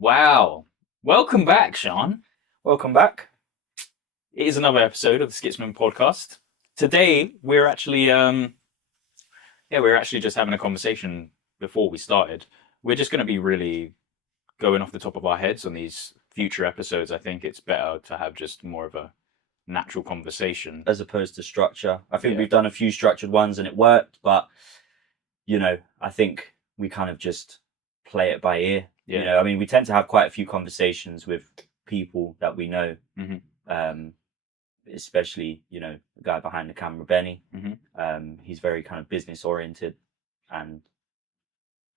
Wow. Welcome back, Sean. Welcome back. It is another episode of the TheSkitzMen podcast. Today we're actually just having a conversation before we started. We're just going to be really going off the top of our heads on these future episodes. I think it's better to have just more of a natural conversation. As opposed to structure. I think Yeah. we've done a few structured ones and it worked, but I think we kind of just play it by ear. Yeah. I mean, we tend to have quite a few conversations with people that we know, especially, the guy behind the camera, Benny. He's very kind of business oriented and,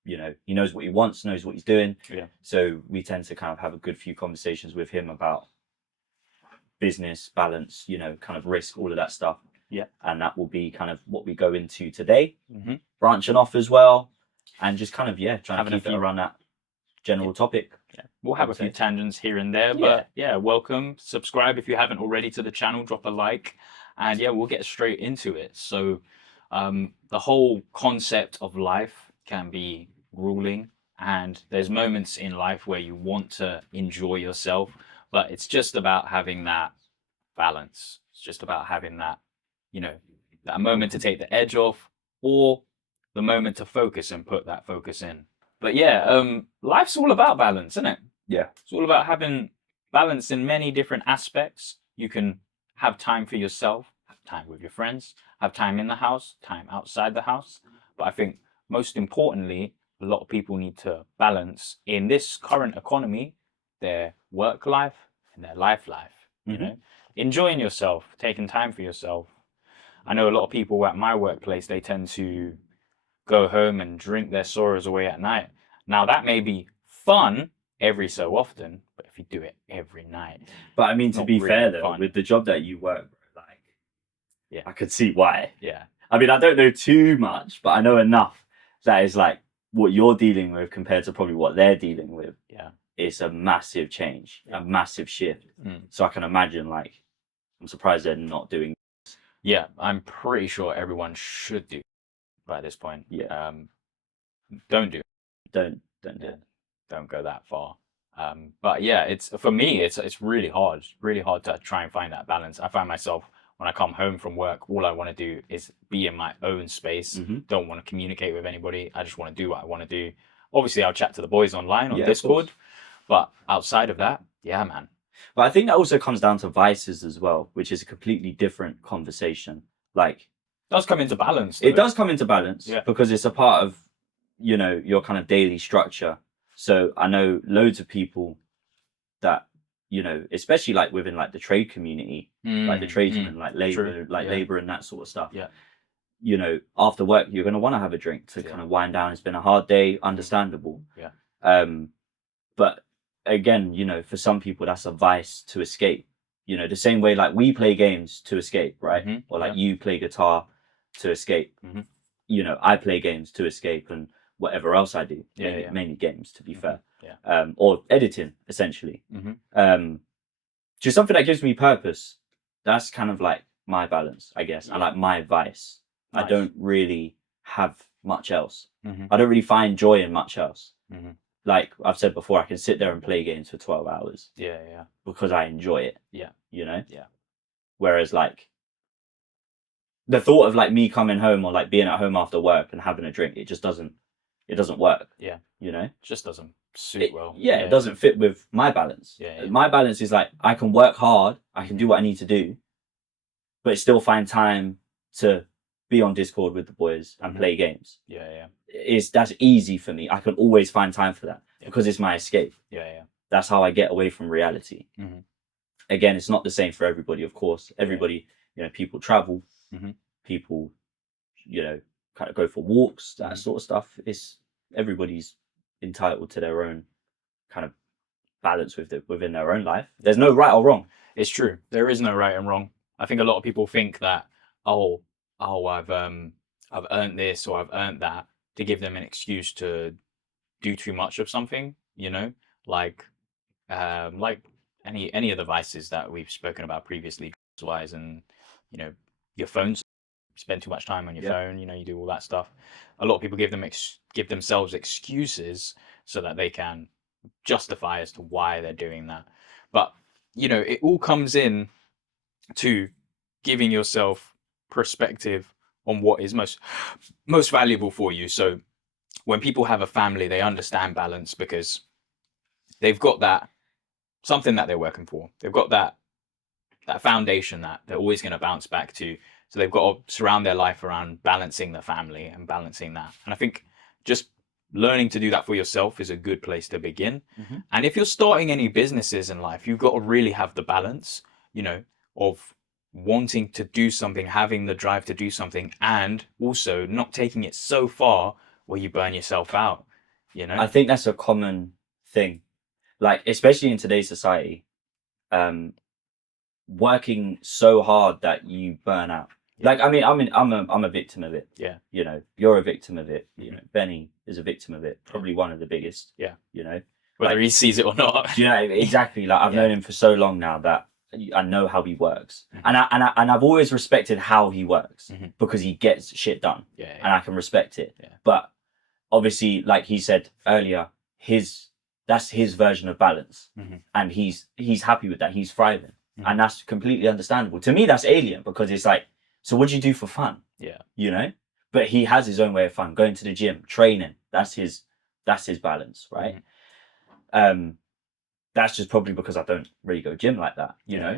he knows what he wants, knows what he's doing. Yeah. So we tend to kind of have a good few conversations with him about business, balance, kind of risk, all of that stuff. Yeah. And that will be kind of what we go into today, Mm-hmm. branching off as well, and just kind of, trying Having to a keep it few- around that general topic. Yeah. We'll have a few tangents here and there, but welcome. Subscribe if you haven't already to the channel, drop a like, and we'll get straight into it. So the whole concept of life can be grueling, and there's moments in life where you want to enjoy yourself, but it's just about having that balance. It's just about having that, that moment to take the edge off, or the moment to focus and put that focus in. But life's all about balance, isn't it? Yeah. It's all about having balance in many different aspects. You can have time for yourself, have time with your friends, have time in the house, time outside the house. But I think most importantly, a lot of people need to balance in this current economy their work life and their life, enjoying yourself, taking time for yourself. I know a lot of people at my workplace, they tend to go home and drink their sorrows away at night. Now that may be fun every so often, but if you do it every night. But I mean, to be fair though, fun. with the job that you work, bro, Yeah. I could see why. Yeah. I mean, I don't know too much, but I know enough that is like what you're dealing with compared to probably what they're dealing with. Yeah. It's a massive change, a massive shift. Mm. So I can imagine, I'm surprised they're not doing. Yeah, I'm pretty sure everyone should do by this point. Yeah. Don't do it. Don't do it. Don't go that far. But it's for me, it's really hard to try and find that balance. I find myself when I come home from work, all I want to do is be in my own space. Don't want to communicate with anybody. I just want to do what I want to do. Obviously, I'll chat to the boys online on Discord, but outside of that, yeah, man. But I think that also comes down to vices as well, which is a completely different conversation. It does come into balance. It does come into balance because it's a part of, your kind of daily structure. So I know loads of people that, especially within the trade community, the tradesmen, labor, labor and that sort of stuff. Yeah. After work, you're going to want to have a drink to kind of wind down. It's been a hard day, understandable. Yeah. But again, for some people, that's a vice to escape. The same way we play games to escape, right? Mm-hmm. Or you play guitar to escape. Mm-hmm. I play games to escape and whatever else I do. Mainly games, to be fair. Yeah. Or editing, essentially. Mm-hmm. Just something that gives me purpose. That's kind of my balance, I guess. Yeah. And my vice. Nice. I don't really have much else. Mm-hmm. I don't really find joy in much else. Mm-hmm. Like I've said before, I can sit there and play games for 12 hours. Yeah. Because I enjoy it. Yeah. Yeah. Whereas the thought of me coming home or being at home after work and having a drink, it doesn't work. Yeah. It just doesn't suit well. Yeah, it doesn't fit with my balance. Yeah. My balance is I can work hard, I can do what I need to do, but still find time to be on Discord with the boys and play games. Yeah. That's easy for me. I can always find time for that because it's my escape. Yeah. That's how I get away from reality. Mm-hmm. Again, it's not the same for everybody, of course. Everybody, people travel, people, kind of go for walks, that sort of stuff. Everybody's entitled to their own kind of balance within their own life. There's no right or wrong. It's true. There is no right and wrong. I think a lot of people think that, I've earned this or I've earned that, to give them an excuse to do too much of something, like any of the vices that we've spoken about previously, wise, and your phones. Spend too much time on your phone, you do all that stuff. A lot of people give themselves excuses so that they can justify as to why they're doing that. But it all comes in to giving yourself perspective on what is most valuable for you. So when people have a family, they understand balance because they've got that something that they're working for. They've got that foundation that they're always going to bounce back to. So they've got to surround their life around balancing the family and balancing that. And I think just learning to do that for yourself is a good place to begin. Mm-hmm. And if you're starting any businesses in life, you've got to really have the balance, of wanting to do something, having the drive to do something, and also not taking it so far where you burn yourself out. I think that's a common thing, like especially in today's society, working so hard that you burn out. Like, I mean, I'm a victim of it. Yeah. You're a victim of it. Benny is a victim of it. Probably one of the biggest. Yeah. like, Whether he sees it or not. Exactly. Like, I've known him for so long now that I know how he works, and I've always respected how he works because he gets shit done. Yeah. And I can respect it. Yeah. But obviously, like he said earlier, that's his version of balance, and he's happy with that. He's thriving. And that's completely understandable. To me, that's alien because it's like, so what do you do for fun? Yeah. But he has his own way of fun, going to the gym, training. That's his balance, right? That's just probably because I don't really go gym like that.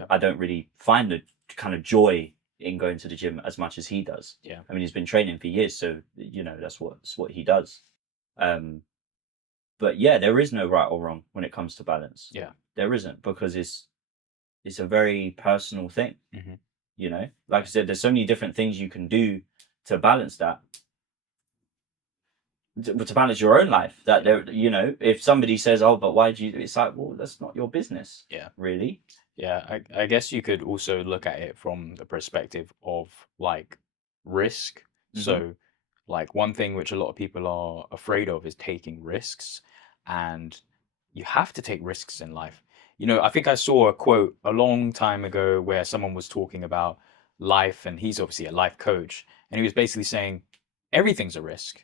I don't really find the kind of joy in going to the gym as much as he does. Yeah. I mean, he's been training for years, so that's what he does. But yeah, there is no right or wrong when it comes to balance. Yeah. There isn't, because it's a very personal thing. Like I said, there's so many different things you can do to balance that, to balance your own life. That there, if somebody says, "Oh, but why do you?" It's like, well, that's not your business. Yeah. Really. Yeah. I guess you could also look at it from the perspective of like risk. So, like, one thing which a lot of people are afraid of is taking risks, and you have to take risks in life. I think I saw a quote a long time ago where someone was talking about life, and he's obviously a life coach, and he was basically saying everything's a risk.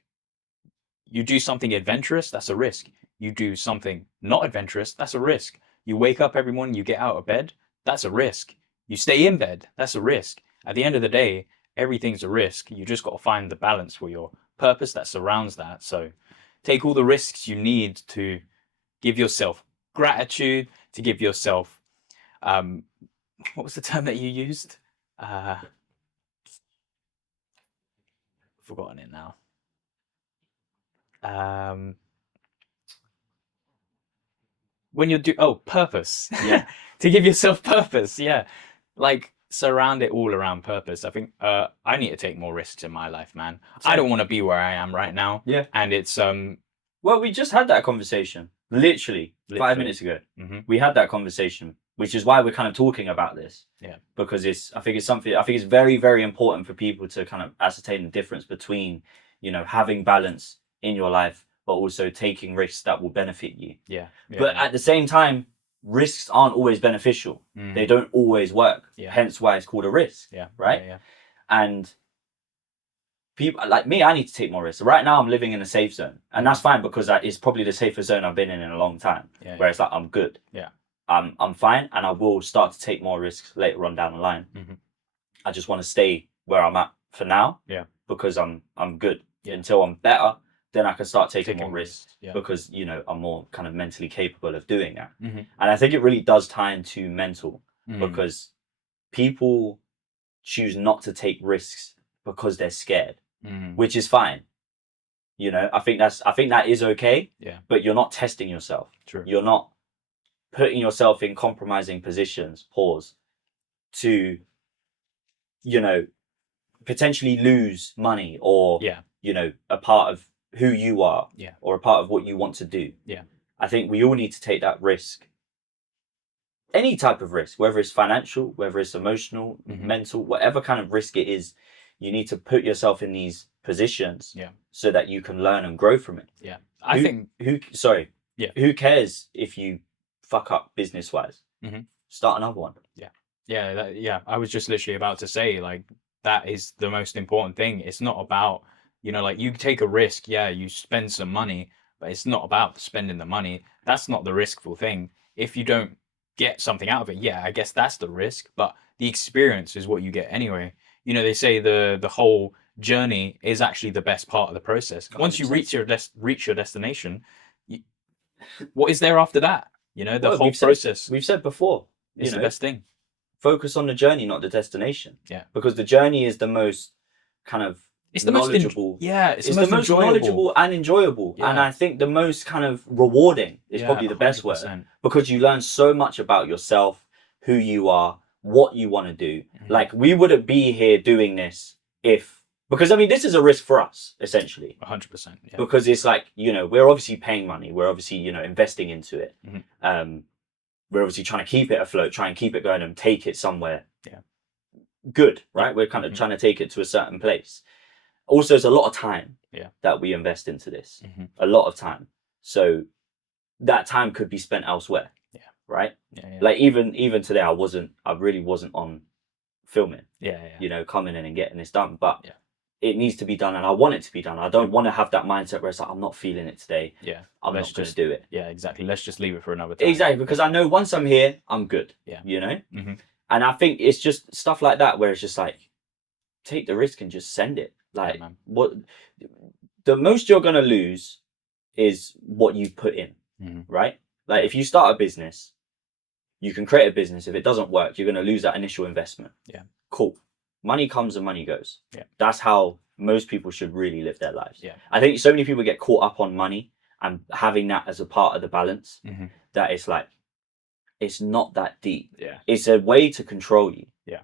You do something adventurous, that's a risk. You do something not adventurous, that's a risk. You wake up every morning, you get out of bed, that's a risk. You stay in bed, that's a risk. At the end of the day, everything's a risk. You just got to find the balance for your purpose that surrounds that. So take all the risks you need to give yourself gratitude, to give yourself what was the term that you used? Forgotten it now. When you do purpose. Yeah. To give yourself purpose. Yeah. Like, surround it all around purpose. I think I need to take more risks in my life, man. I don't want to be where I am right now. Yeah. And it's well, we just had that conversation literally 5 minutes ago. We had that conversation, which is why we're kind of talking about this. Yeah. Because I think it's very, very important for people to kind of ascertain the difference between, having balance in your life, but also taking risks that will benefit you. Yeah. But at the same time, risks aren't always beneficial. They don't always work. Yeah. Hence why it's called a risk. Yeah. Right? Yeah. And people like me, I need to take more risks. Right now I'm living in a safe zone. And that's fine, because that is probably the safest zone I've been in a long time. Yeah. Where it's like, I'm good. Yeah. I'm fine, and I will start to take more risks later on down the line. I just want to stay where I'm at for now. Yeah. Because I'm good. Until I'm better, then I can start taking more risks. Yeah. Because I'm more kind of mentally capable of doing that. And I think it really does tie into mental, because people choose not to take risks because they're scared, which is fine. I think that is okay. Yeah. But you're not testing yourself. True. You're not putting yourself in compromising positions, to, potentially lose money, or, a part of who you are, or a part of what you want to do. Yeah. I think we all need to take that risk. Any type of risk, whether it's financial, whether it's emotional, mental, whatever kind of risk it is, you need to put yourself in these positions so that you can learn and grow from it. Yeah. Who cares if you fuck up business wise? Start another one. I was just literally about to say, like, that is the most important thing. It's not about, like, you take a risk, you spend some money, but it's not about spending the money. That's not the riskful thing. If you don't get something out of it, yeah, I guess that's the risk, but the experience is what you get anyway. You know, they say the whole journey is actually the best part of the process. Once you 100%. reach your destination, you, what is there after that? You know, the Well, whole process we've said before, is the best thing. focus on the journey, not the destination. Yeah. Because the journey is the most kind of It's the knowledgeable. it's the most enjoyable. knowledgeable and enjoyable. Yeah. And I think the most kind of rewarding is probably the best word. 100%. Because you learn so much about yourself, who you are, what you want to do. Mhm. Like, we wouldn't be here doing this because I mean, this is a risk for us, essentially. 100%. Yeah. Because it's like, we're obviously paying money. We're obviously, investing into it. Mhm. We're obviously trying to keep it afloat, try and keep it going and take it somewhere good, right? We're kind of trying to take it to a certain place. Also, it's a lot of time that we invest into this. A lot of time. So that time could be spent elsewhere. Yeah. Right? Yeah. Like even today, I really wasn't on filming. Yeah. Coming in and getting this done. But it needs to be done, and I want it to be done. I don't want to have that mindset where it's like, I'm not feeling it today. Yeah. I'm not going to do it. Yeah, exactly. Let's just leave it for another time. Exactly, because I know once I'm here, I'm good. Yeah. And I think it's just stuff like that where it's just like, take the risk and just send it. Like, what the most you're going to lose is what you put in, right? Like, if you start a business, you can create a business. If it doesn't work, you're going to lose that initial investment. Yeah. Cool. Money comes and money goes. Yeah. That's how most people should really live their lives. Yeah. I think so many people get caught up on money and having that as a part of the balance that it's like, it's not that deep. Yeah. It's a way to control you. Yeah.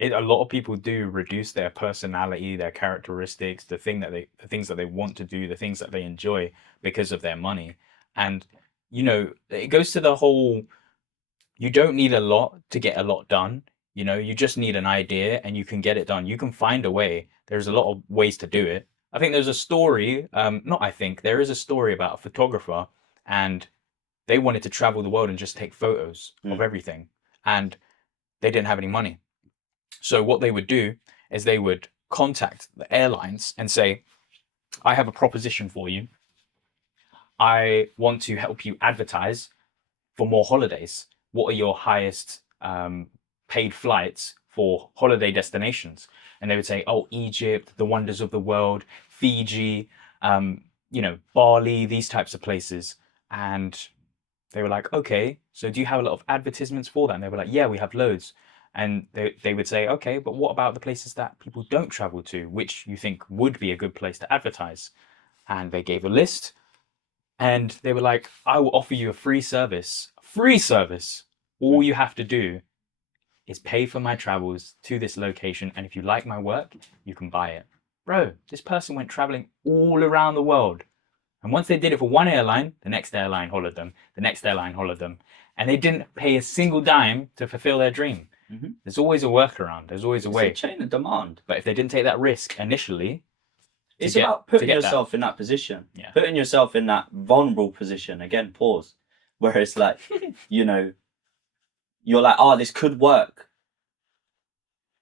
A lot of people do reduce their personality, their characteristics, the things that they want to do, the things that they enjoy because of their money. And, it goes to the whole, you don't need a lot to get a lot done. You just need an idea and you can get it done. You can find a way. There's a lot of ways to do it. I think there's a story, there is a story about a photographer, and they wanted to travel the world and just take photos of everything. And they didn't have any money. So what they would do is they would contact the airlines and say, I have a proposition for you. I want to help you advertise for more holidays. What are your highest paid flights for holiday destinations? And they would say, oh, Egypt, the wonders of the world, Fiji, Bali, these types of places. And they were like, okay, so do you have a lot of advertisements for that? And they were like, yeah, we have loads. And they would say, okay, but what about the places that people don't travel to, which you think would be a good place to advertise? And they gave a list, and they were like, I will offer you a free service. Free service. All you have to do is pay for my travels to this location, and if you like my work, you can buy it. Bro, this person went traveling all around the world. And once they did it for one airline, the next airline hollered them, the next airline hollered them, and they didn't pay a single dime to fulfill their dream. There's always a workaround. There's always a way. It's a chain of demand. But if they didn't take that risk initially, it's about putting yourself in that position. Yeah. Putting yourself in that vulnerable position. Again, pause. Where it's like, you're like, oh, this could work.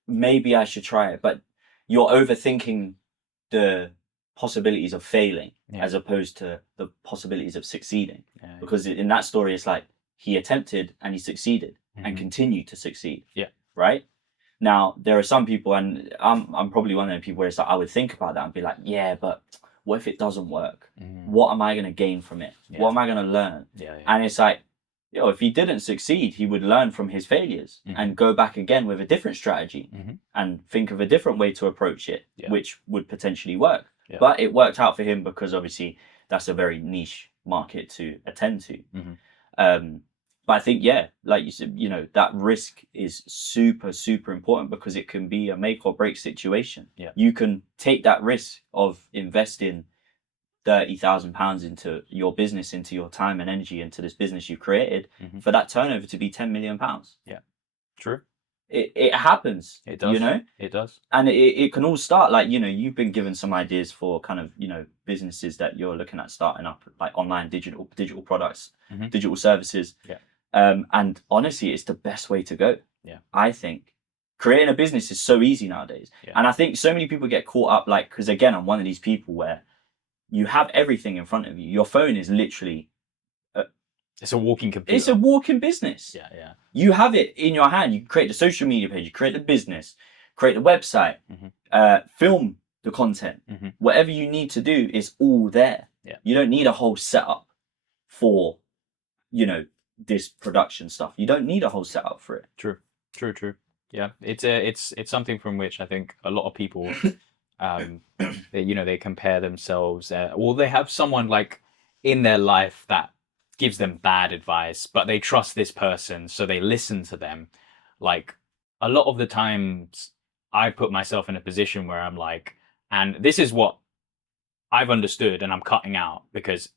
Maybe I should try it. But you're overthinking the possibilities of failing as opposed to the possibilities of succeeding. Yeah. Because in that story, it's like he attempted and he succeeded and continued to succeed. Yeah. Right? Now, there are some people, and I'm probably one of the people where it's like, I would think about that and be like, yeah, but what if it doesn't work? What am I going to gain from it? Yeah. What am I going to learn? Yeah. And it's like, if he didn't succeed, he would learn from his failures and go back again with a different strategy and think of a different way to approach it, which would potentially work. Yeah. But it worked out for him because obviously that's a very niche market to attend to. But I think, like you said, that risk is super, super important because it can be a make or break situation. Yeah. You can take that risk of investing £30,000 into your business, into your time and energy, into this business you created, for that turnover to be £10 million. Yeah, true. It happens. It does. It does. And it can all start like, you've been given some ideas for kind of, businesses that you're looking at starting up, like online digital products, digital services. Yeah. And honestly, it's the best way to go. Yeah. I think creating a business is so easy nowadays. Yeah. And I think so many people get caught up, like, because again, I'm one of these people where you have everything in front of you. Your phone is literally it's a walking computer. It's a walking business. Yeah. You have it in your hand. You create the social media page, you create the business, create the website, film the content. Whatever you need to do is all there. Yeah. You don't need a whole setup for, this production stuff. You don't need a whole setup for it. True. Yeah, it's something from which I think a lot of people, they compare themselves, or they have someone like in their life that gives them bad advice, but they trust this person, so they listen to them. Like a lot of the times, I put myself in a position where I'm like, and this is what I've understood, and I'm cutting out because,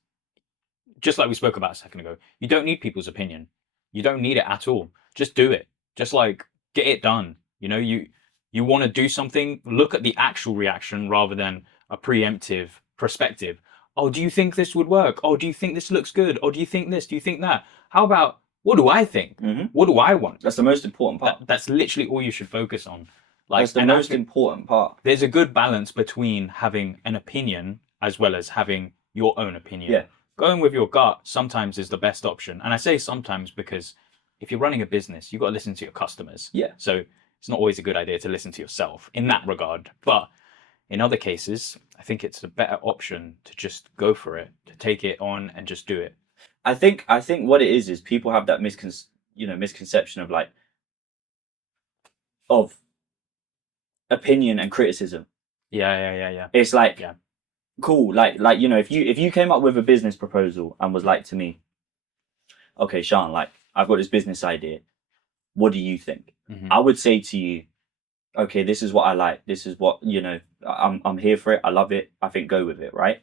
just like we spoke about a second ago, you don't need people's opinion. You don't need it at all. Just do it. Just like get it done. You want to do something, look at the actual reaction rather than a preemptive perspective. Oh, do you think this would work? Oh, do you think this looks good? Oh, do you think this? Do you think that? How about, what do I think? What do I want? That's the most important part. That's literally all you should focus on. That's the most important part. There's a good balance between having an opinion as well as having your own opinion. Yeah. Going with your gut sometimes is the best option. And I say sometimes because if you're running a business, you've got to listen to your customers. Yeah. So it's not always a good idea to listen to yourself in that regard. But in other cases, I think it's a better option to just go for it, to take it on and just do it. I think what it is people have that misconception of of opinion and criticism. Yeah. It's like, cool. Like if you came up with a business proposal and was like to me, okay, Sean, like I've got this business idea. What do you think? I would say to you, okay, this is what I like. This is what, I'm here for it. I love it. I think go with it, right?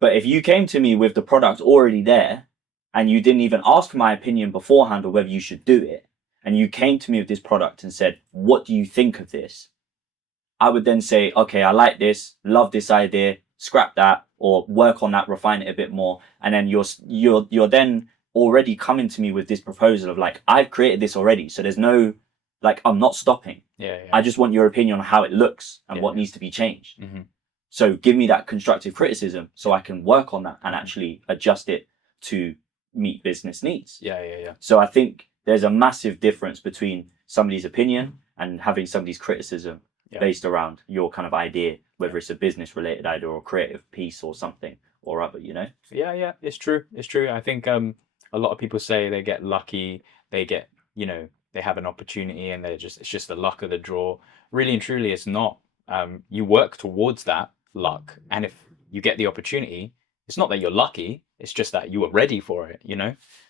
But if you came to me with the product already there and you didn't even ask my opinion beforehand or whether you should do it, and you came to me with this product and said, what do you think of this? I would then say, okay, I like this, love this idea, scrap that, or work on that, refine it a bit more. And then you're then already coming to me with this proposal of like, I've created this already. So there's no, like, I'm not stopping. Yeah. I just want your opinion on how it looks and what needs to be changed. So give me that constructive criticism so I can work on that and actually adjust it to meet business needs. Yeah. So I think there's a massive difference between somebody's opinion and having somebody's criticism based around your kind of idea, whether it's a business related idea or creative piece or something or other, Yeah, it's true. I think a lot of people say they get lucky, they get, they have an opportunity and it's just the luck of the draw. Really and truly, it's not. You work towards that luck, and if you get the opportunity, it's not that you're lucky, it's just that you were ready for it.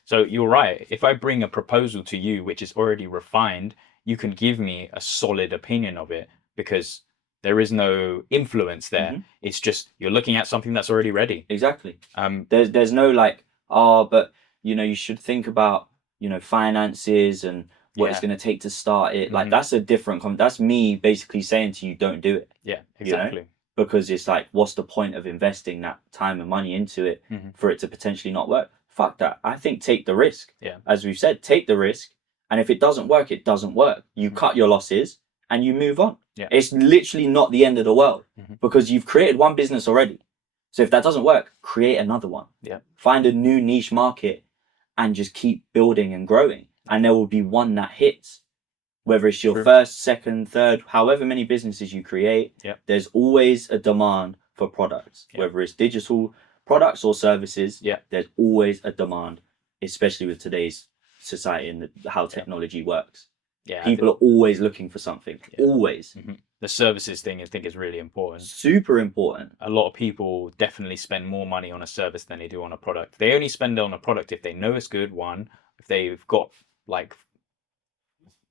So you're right. If I bring a proposal to you which is already refined, you can give me a solid opinion of it because there is no influence there. It's just you're looking at something that's already ready. Exactly. There's no like, but you should think about finances and what it's going to take to start it. Like that's a different that's me basically saying to you, don't do it. Yeah, exactly. Because it's like, what's the point of investing that time and money into it for it to potentially not work? Fuck that. I think take the risk. Yeah. As we've said, take the risk. And if it doesn't work, it doesn't work. You cut your losses and you move on. Yeah. It's literally not the end of the world because you've created one business already. So if that doesn't work, create another one. Yeah. Find a new niche market and just keep building and growing. And there will be one that hits. Whether it's your first, second, third, however many businesses you create, there's always a demand for products. Whether it's digital products or services, there's always a demand, especially with today's society and how technology works. Yeah, people are always looking for something. Always. The services thing I think is really important. Super important. A lot of people definitely spend more money on a service than they do on a product. They only spend on a product if they know it's good, one, if they've got like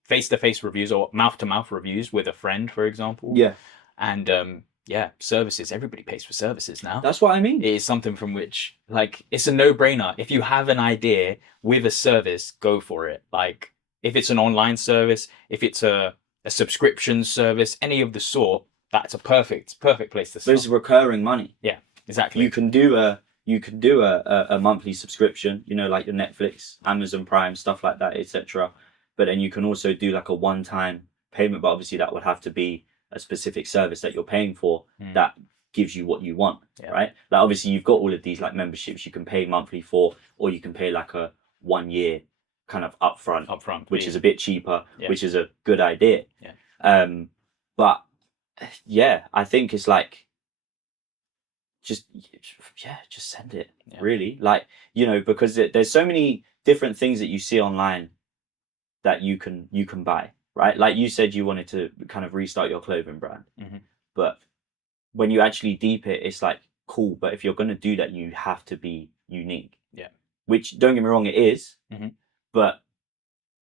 face-to-face reviews or mouth-to-mouth reviews with a friend, for example. Yeah. And services, everybody pays for services now. That's what I mean. It is something from which, like, it's a no-brainer. If you have an idea with a service, go for it. Like, if it's an online service, if it's a subscription service, any of the sort, that's a perfect place to start. There's recurring money. Yeah, exactly. You can do a monthly subscription, like your Netflix, Amazon Prime, stuff like that, etc. But then you can also do like a one-time payment, but obviously that would have to be a specific service that you're paying for that gives you what you want, Yeah. right? Like obviously you've got all of these like memberships you can pay monthly for, or you can pay like a 1 year kind of upfront, which is a bit cheaper, which is a good idea. But yeah, I think it's like just send it, really. Like, you know, because there's so many different things that you see online that you can buy, right? Like you said, you wanted to kind of restart your clothing brand, but when you actually deep it, it's like cool. But if you're going to do that, you have to be unique. Which, don't get me wrong, it is. But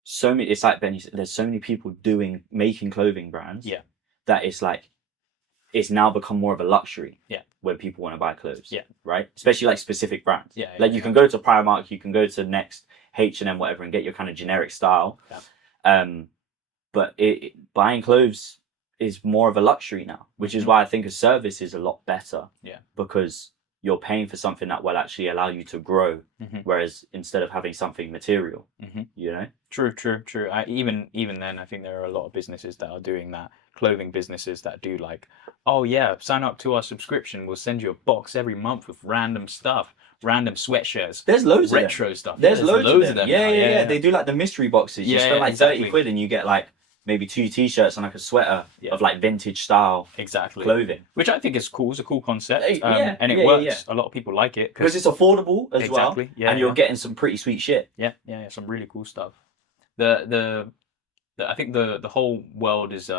so many, it's like Benny said, there's so many people making clothing brands. That it's like, it's now become more of a luxury. Where people want to buy clothes. Right. Especially like specific brands. Like you can go to Primark, you can go to Next, H&M, whatever, and get your kind of generic style. But buying clothes is more of a luxury now, which is why I think a service is a lot better. Because you're paying for something that will actually allow you to grow, whereas instead of having something material, you know. True. Even then, I think there are a lot of businesses that are doing that. Clothing businesses that do like, oh yeah, sign up to our subscription. We'll send you a box every month with random stuff, random sweatshirts. There's loads of retro stuff. There's loads of them. Yeah. They do like the mystery boxes. You spend like exactly. 30 quid and you get like maybe 2 t-shirts and like a sweater of like vintage style clothing, which I think is cool. It's a cool concept. And it works. A lot of people like it because it's affordable as well. And you're getting some pretty sweet shit. Yeah, some really cool stuff. I think the whole world is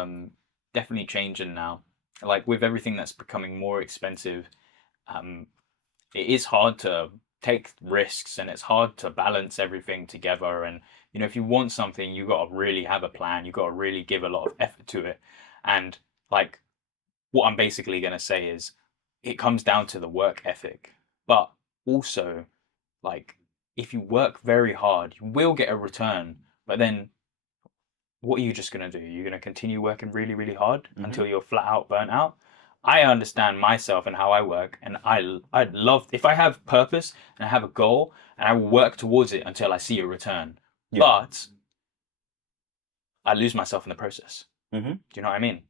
definitely changing now. Like with everything that's becoming more expensive, it is hard to take risks and it's hard to balance everything together. And you know, if you want something, you got to really have a plan. You got to really give a lot of effort to it. And like, what I'm basically going to say is, it comes down to the work ethic. But also, like, if you work very hard, you will get a return. But then, what are you just going to do? You're going to continue working really, really hard until you're flat out burnt out? I understand myself and how I work, and I'd love, if I have purpose and I have a goal, and I will work towards it until I see a return. But I lose myself in the process. Do you know what I mean?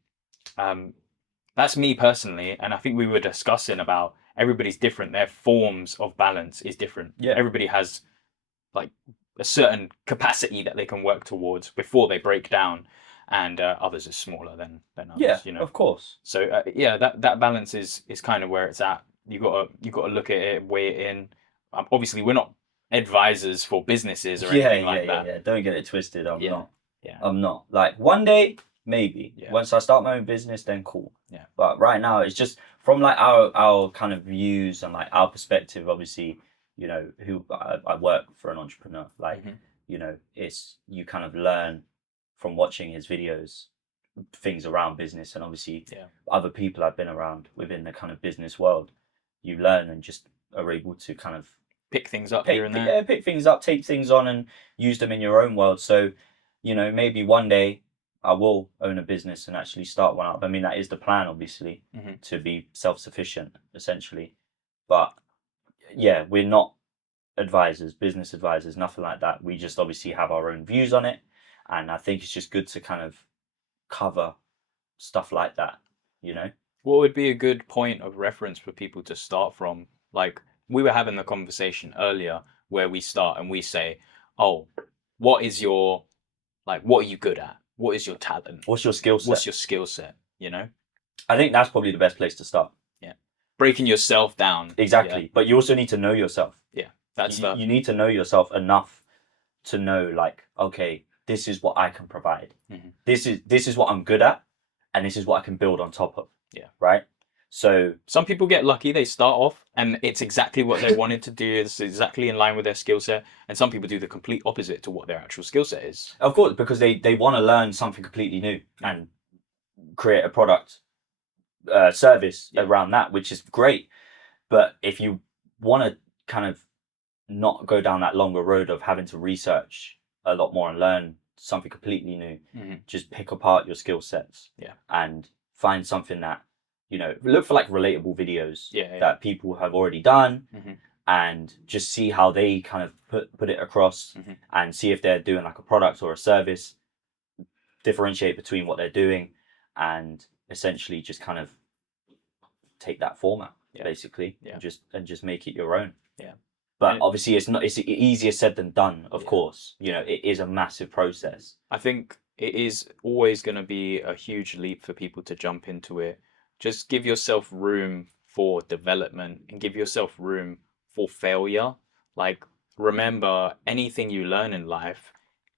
That's me personally, and I think we were discussing about everybody's different. Their forms of balance is different. Everybody has like a certain capacity that they can work towards before they break down, and others are smaller than others. You know, of course. So that balance is kind of where it's at. You gotta look at it, weigh it in. Obviously, we're not advisors for businesses or anything like that. Yeah. Don't get it twisted. I'm not. Like one day, maybe. Once I start my own business, then cool. But right now, it's just from like our kind of views and like our perspective. Obviously, you know, who I work for an entrepreneur. Like, you know, it's you kind of learn from watching his videos, things around business, and obviously other people I've been around within the kind of business world. You learn and just are able to kind of pick things up here and there. Yeah, pick things up, take things on, and use them in your own world. So, you know, maybe one day I will own a business and actually start one up. I mean, that is the plan, obviously, to be self-sufficient, essentially. But yeah, we're not advisors, business advisors, nothing like that. We just obviously have our own views on it. And I think it's just good to kind of cover stuff like that, you know? What would be a good point of reference for people to start from? Like, we were having the conversation earlier where we start and we say, oh, what are you good at? What is your talent? What's your skill set? What's your skill set? You know? I think that's probably the best place to start. Yeah. Breaking yourself down. Exactly. Yeah. But you also need to know yourself. Yeah. You need to know yourself enough to know, like, okay, this is what I can provide. This is what I'm good at, and this is what I can build on top of. Yeah. Right? So some people get lucky, they start off and it's exactly what they wanted to do, it's exactly in line with their skill set, and some people do the complete opposite to what their actual skill set is. Of course, because they want to learn something completely new and create a product service around that, which is great. But if you want to kind of not go down that longer road of having to research a lot more and learn something completely new, just pick apart your skill sets and find something that, you know, look for like relatable videos that people have already done, and just see how they kind of put it across, and see if they're doing like a product or a service, differentiate between what they're doing, and essentially just kind of take that format basically, and just make it your own. But obviously it's easier said than done, of course. You know, it is a massive process. I think it is always going to be a huge leap for people to jump into it. Just give yourself room for development and give yourself room for failure. Like, remember, anything you learn in life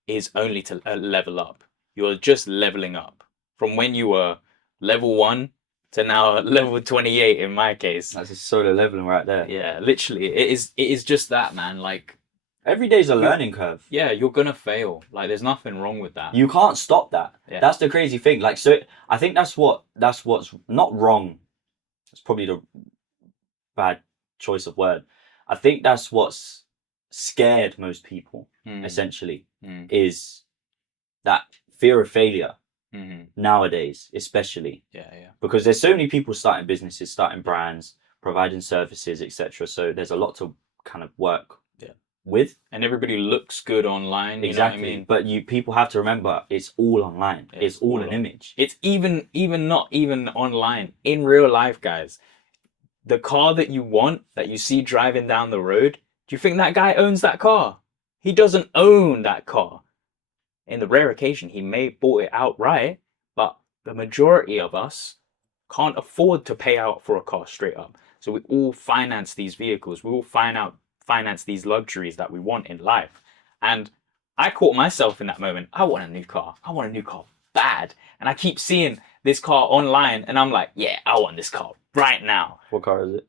is only to level up. You're just leveling up from when you were level 1 to now level 28 in my case. That's a solo leveling right there. Yeah, literally. It is just that, man. Like, every day's a learning curve. Yeah, you're gonna fail. Like, there's nothing wrong with that. You can't stop that. Yeah. That's the crazy thing. Like, so I think that's what's not wrong. It's probably the bad choice of word. I think that's what's scared most people, essentially, is that fear of failure. Nowadays, especially. Yeah. Because there's so many people starting businesses, starting brands, providing services, etc. So there's a lot to kind of work with. And everybody looks good online. Exactly. You know what I mean? But people have to remember, it's all online. It's all an image. It's even not even online. In real life, guys. The car that you want, that you see driving down the road, do you think that guy owns that car? He doesn't own that car. In the rare occasion, he may have bought it outright, but the majority of us can't afford to pay out for a car straight up. So we all finance these vehicles. We all finance these luxuries that we want in life. And I caught myself in that moment. I want a new car. I want a new car bad. And I keep seeing this car online and I'm like, yeah, I want this car right now. What car is it?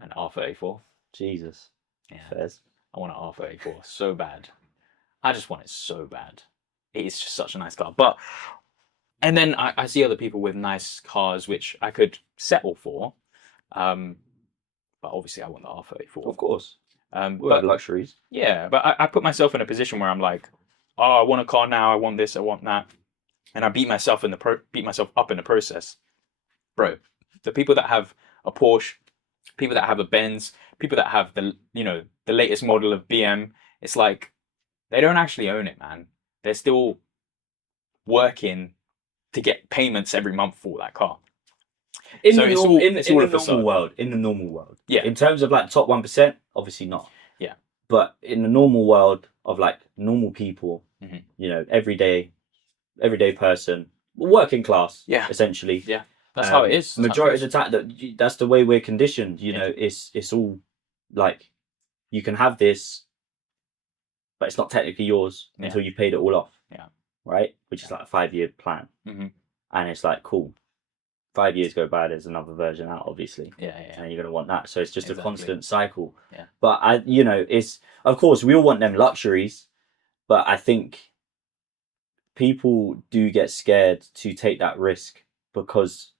An R34. Jesus. Yeah. Fairs. I want an R34 so bad. I just want it so bad. It is just such a nice car. And then I see other people with nice cars which I could settle for. But obviously I want the R34. Of course. But luxuries. Yeah, but I put myself in a position where I'm like, oh, I want a car now, I want this, I want that. And I beat myself up in the process. Bro, the people that have a Porsche, people that have a Benz, people that have the latest model of BM, it's like, they don't actually own it, man. They're still working to get payments every month for that car. In the normal world. Yeah. In terms of like top 1%, obviously not. Yeah. But in the normal world of like normal people, you know, everyday person, working class, essentially. Yeah. That's how it is. Majority of the time, that's the way we're conditioned. You know, it's all like, you can have this, but it's not technically yours until you've paid it all off. Yeah. Right? Which is like a 5-year plan. And it's like, cool. 5 years go by, there's another version out, obviously. Yeah. And you're going to want that. So it's just a constant cycle. Yeah. But it's, of course, we all want them luxuries, but I think people do get scared to take that risk because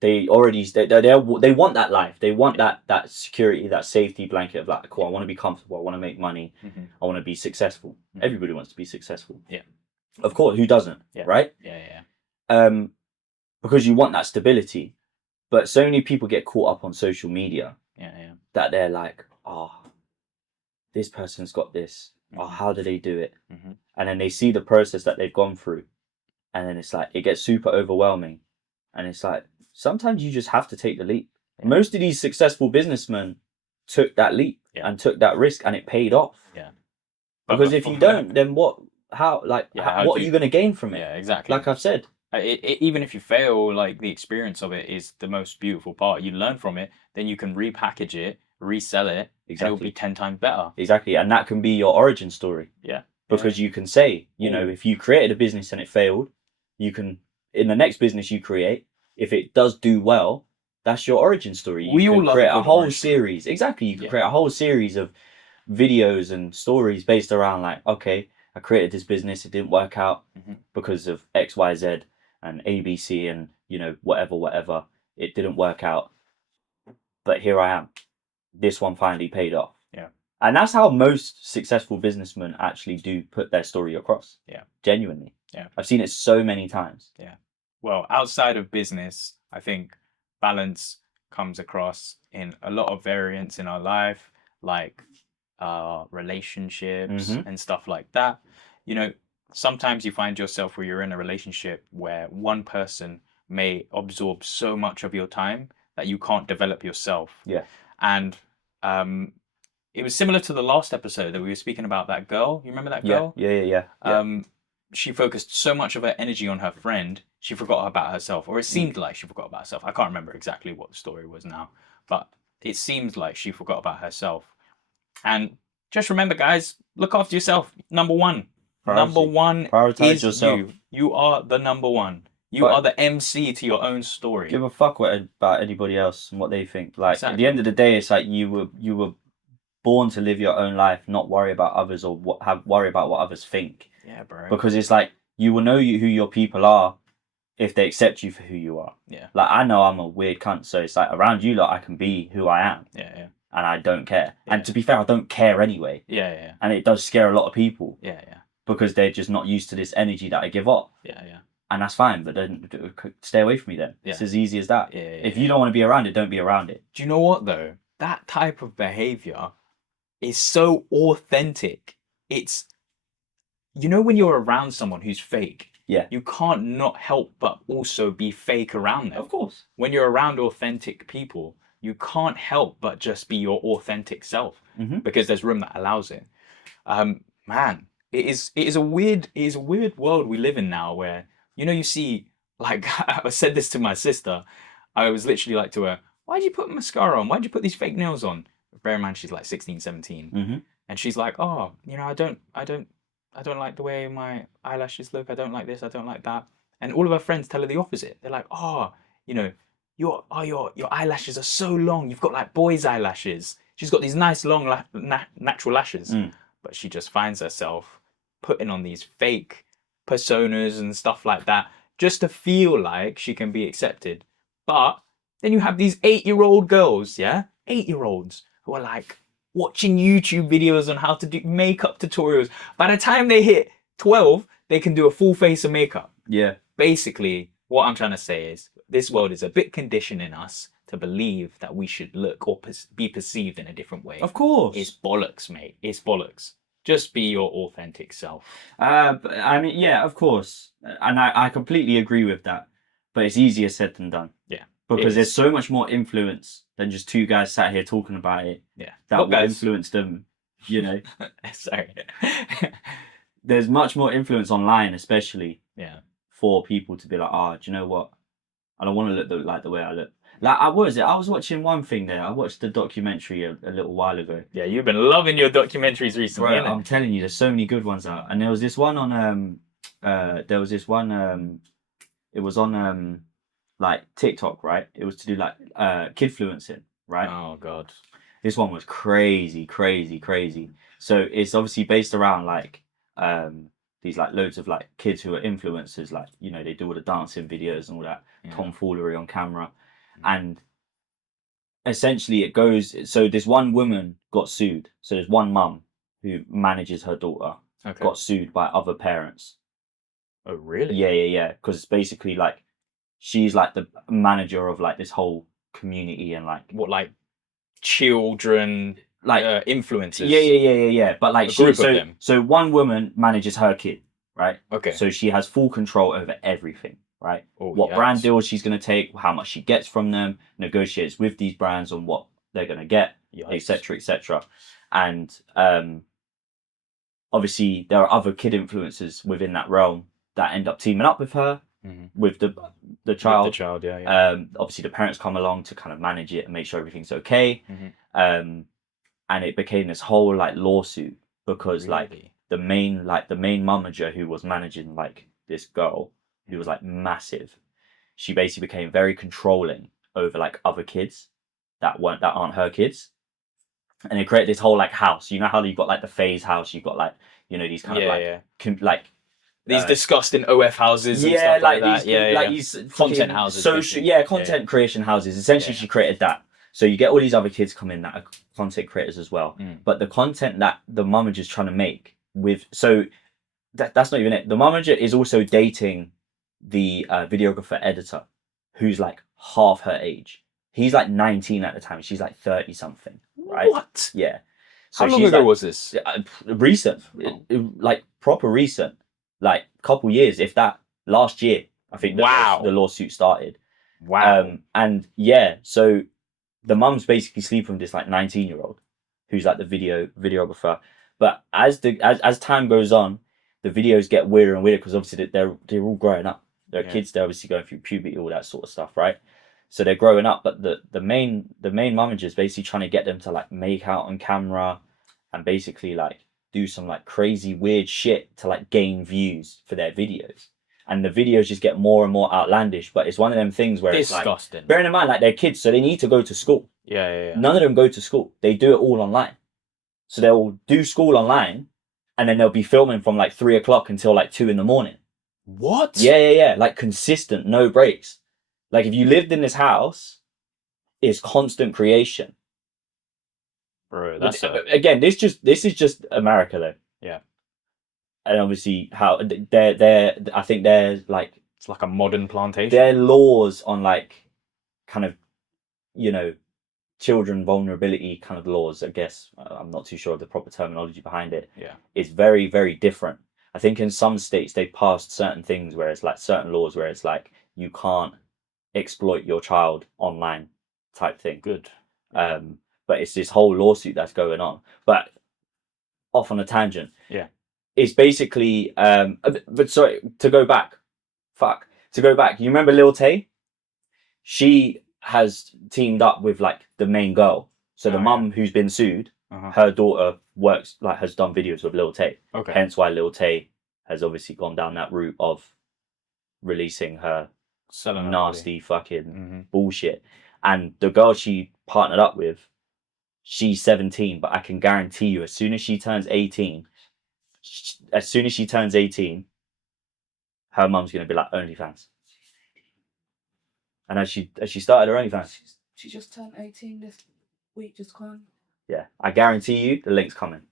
they want that life. They want that security, that safety blanket of like, cool, I want to be comfortable. I want to make money. I want to be successful. Everybody wants to be successful. Yeah. Of course, who doesn't? Yeah. Right? Yeah. Because you want that stability. But so many people get caught up on social media. Yeah. That they're like, oh, this person's got this. Oh, how do they do it? And then they see the process that they've gone through. And then it's like, it gets super overwhelming. And it's like, sometimes you just have to take the leap. Yeah. Most of these successful businessmen took that leap and took that risk, and it paid off. Yeah. Because if you don't, then what? How? Like, what are you going to gain from it? Yeah, exactly. Like I've said, even if you fail, like, the experience of it is the most beautiful part. You learn from it, then you can repackage it, resell it, and it will be 10 times better. Exactly, and that can be your origin story. Yeah. Because you can say, you know, if you created a business and it failed, you can, in the next business you create, if it does do well, that's your origin story. You can create a whole series. Exactly. You can create a whole series of videos and stories based around like, okay, I created this business, it didn't work out because of X, Y, Z and ABC and, you know, whatever. It didn't work out. But here I am. This one finally paid off. Yeah. And that's how most successful businessmen actually do put their story across. Yeah. Genuinely. Yeah. I've seen it so many times. Yeah. Well, outside of business, I think balance comes across in a lot of variants in our life, like relationships and stuff like that. You know, sometimes you find yourself where you're in a relationship where one person may absorb so much of your time that you can't develop yourself. Yeah. And it was similar to the last episode that we were speaking about that girl. You remember that girl? Yeah. She focused so much of her energy on her friend, she forgot about herself, or it seemed like she forgot about herself. I can't remember exactly what the story was now, but it seemed like she forgot about herself. And just remember, guys, look after yourself. Number one. Priority. Number one Prioritize is yourself. you. You are the number one. You are the MC to your own story. Give a fuck about anybody else and what they think. Like at the end of the day, it's like you were born to live your own life, not worry about others or worry about what others think. Yeah, bro. Because it's like you will know who your people are if they accept you for who you are. Yeah. Like I know I'm a weird cunt, so it's like around you lot I can be who I am. Yeah. And I don't care. Yeah. And to be fair, I don't care anyway. Yeah. And it does scare a lot of people. Yeah. Because they're just not used to this energy that I give off. Yeah. And that's fine, but then stay away from me then. Yeah. It's as easy as that. Yeah. If you don't want to be around it, don't be around it. Do you know what though? That type of behavior is so authentic. It's, you know, when you're around someone who's fake, yeah, you can't not help but also be fake around them. Of course. When you're around authentic people, you can't help but just be your authentic self, because there's room that allows it. Man, it is a weird world we live in now where, you know, you see, like, I said this to my sister. I was literally like to her, why'd you put mascara on? Why'd you put these fake nails on? Bear in mind, she's like 16, 17. And she's like, oh, you know, I don't like the way my eyelashes look. I don't like this. I don't like that. And all of her friends tell her the opposite. They're like, oh, you know, your eyelashes are so long. You've got like boys' eyelashes. She's got these nice long natural lashes. But she just finds herself putting on these fake personas and stuff like that just to feel like she can be accepted. But then you have these 8-year-old girls, 8-year-olds who are like watching YouTube videos on how to do makeup tutorials. By the time they hit 12, they can do a full face of makeup. Yeah. Basically, what I'm trying to say is this world is a bit conditioning us to believe that we should look or be perceived in a different way. Of course. It's bollocks, mate. It's bollocks. Just be your authentic self. But, I mean, yeah, of course. And I completely agree with that. But it's easier said than done. Yeah. Because there's so much more influence than just two guys sat here talking about it. Yeah. That will influence them, you know. Sorry. There's much more influence online, especially. Yeah. For people to be like, do you know what? I don't want to look like the way I look. Like, I was watching one thing there. I watched the documentary a little while ago. Yeah, you've been loving your documentaries recently. Right, I'm telling you, there's so many good ones out. And there was this one on it was on like TikTok, right? It was to do like kidfluencing, right? Oh god. This one was crazy. So it's obviously based around like these like loads of like kids who are influencers, like, you know, they do all the dancing videos and all that tomfoolery on camera. And essentially it goes, so this one woman got sued. So there's one mum who manages her daughter, got sued by other parents. Oh really? Yeah. Because it's basically like, she's like the manager of like this whole community and like... What, like children... like influencers. Yeah. But like so one woman manages her kid, right? Okay. So she has full control over everything, right? Oh, what brand deals she's gonna take, how much she gets from them, negotiates with these brands on what they're gonna get, etc. And obviously there are other kid influencers within that realm that end up teaming up with her, with the child. With the child, yeah. Obviously the parents come along to kind of manage it and make sure everything's okay. And it became this whole like lawsuit because like the main momager who was managing like this girl who was like massive, she basically became very controlling over like other kids that aren't her kids, and they created this whole like house. You know how you've got like the phase house, you've got like, you know, these kind of like these disgusting OF houses and stuff like that. These content houses. Social, content creation houses. Essentially, she created that. So you get all these other kids come in that are content creators as well. But the content that the momager's trying to make with... So that's not even it. The momager is also dating the videographer editor who's like half her age. He's like 19 at the time. She's like 30-something, right? What? Yeah. So how long ago was this? Recent. Like proper recent. Like couple years, if that. Last year. I think Wow. the lawsuit started. Wow. And yeah, so the mum's basically sleeping with this like 19-year-old who's like the videographer. But as time goes on, the videos get weirder and weirder because obviously they're all growing up. They're kids. They're obviously going through puberty, all that sort of stuff, right? So they're growing up. But the main manager is basically trying to get them to like make out on camera, and basically like do some like crazy weird shit to like gain views for their videos. And the videos just get more and more outlandish. But it's one of them things where Disgusting. it's like, bearing in mind like they're kids, so they need to go to school. Yeah. None of them go to school. They do it all online. So they'll do school online, and then they'll be filming from like 3 o'clock until like 2 a.m. What? Yeah. Like consistent, no breaks. Like if you lived in this house, it's constant creation. Bro, that's again, this is just America though. Yeah. And obviously how I think they're like, it's like a modern plantation. their laws on like kind of, you know, children vulnerability kind of laws, I guess, I'm not too sure of the proper terminology behind it. Yeah. It's very, very different. I think in some states they passed certain things where it's like certain laws where it's like you can't exploit your child online type thing. Good. But it's this whole lawsuit that's going on. But off on a tangent. Yeah. It's basically but sorry, to go back. You remember Lil Tay? She has teamed up with like the main girl. So the mum who's been sued, her daughter has done videos with Lil Tay. Okay. Hence why Lil Tay has obviously gone down that route of releasing her nasty fucking bullshit. And the girl she partnered up with, she's 17, but I can guarantee you as soon as she turns 18, her mum's gonna be like OnlyFans. And as she started her OnlyFans. She just turned 18 this week, just gone. Yeah, I guarantee you the link's coming.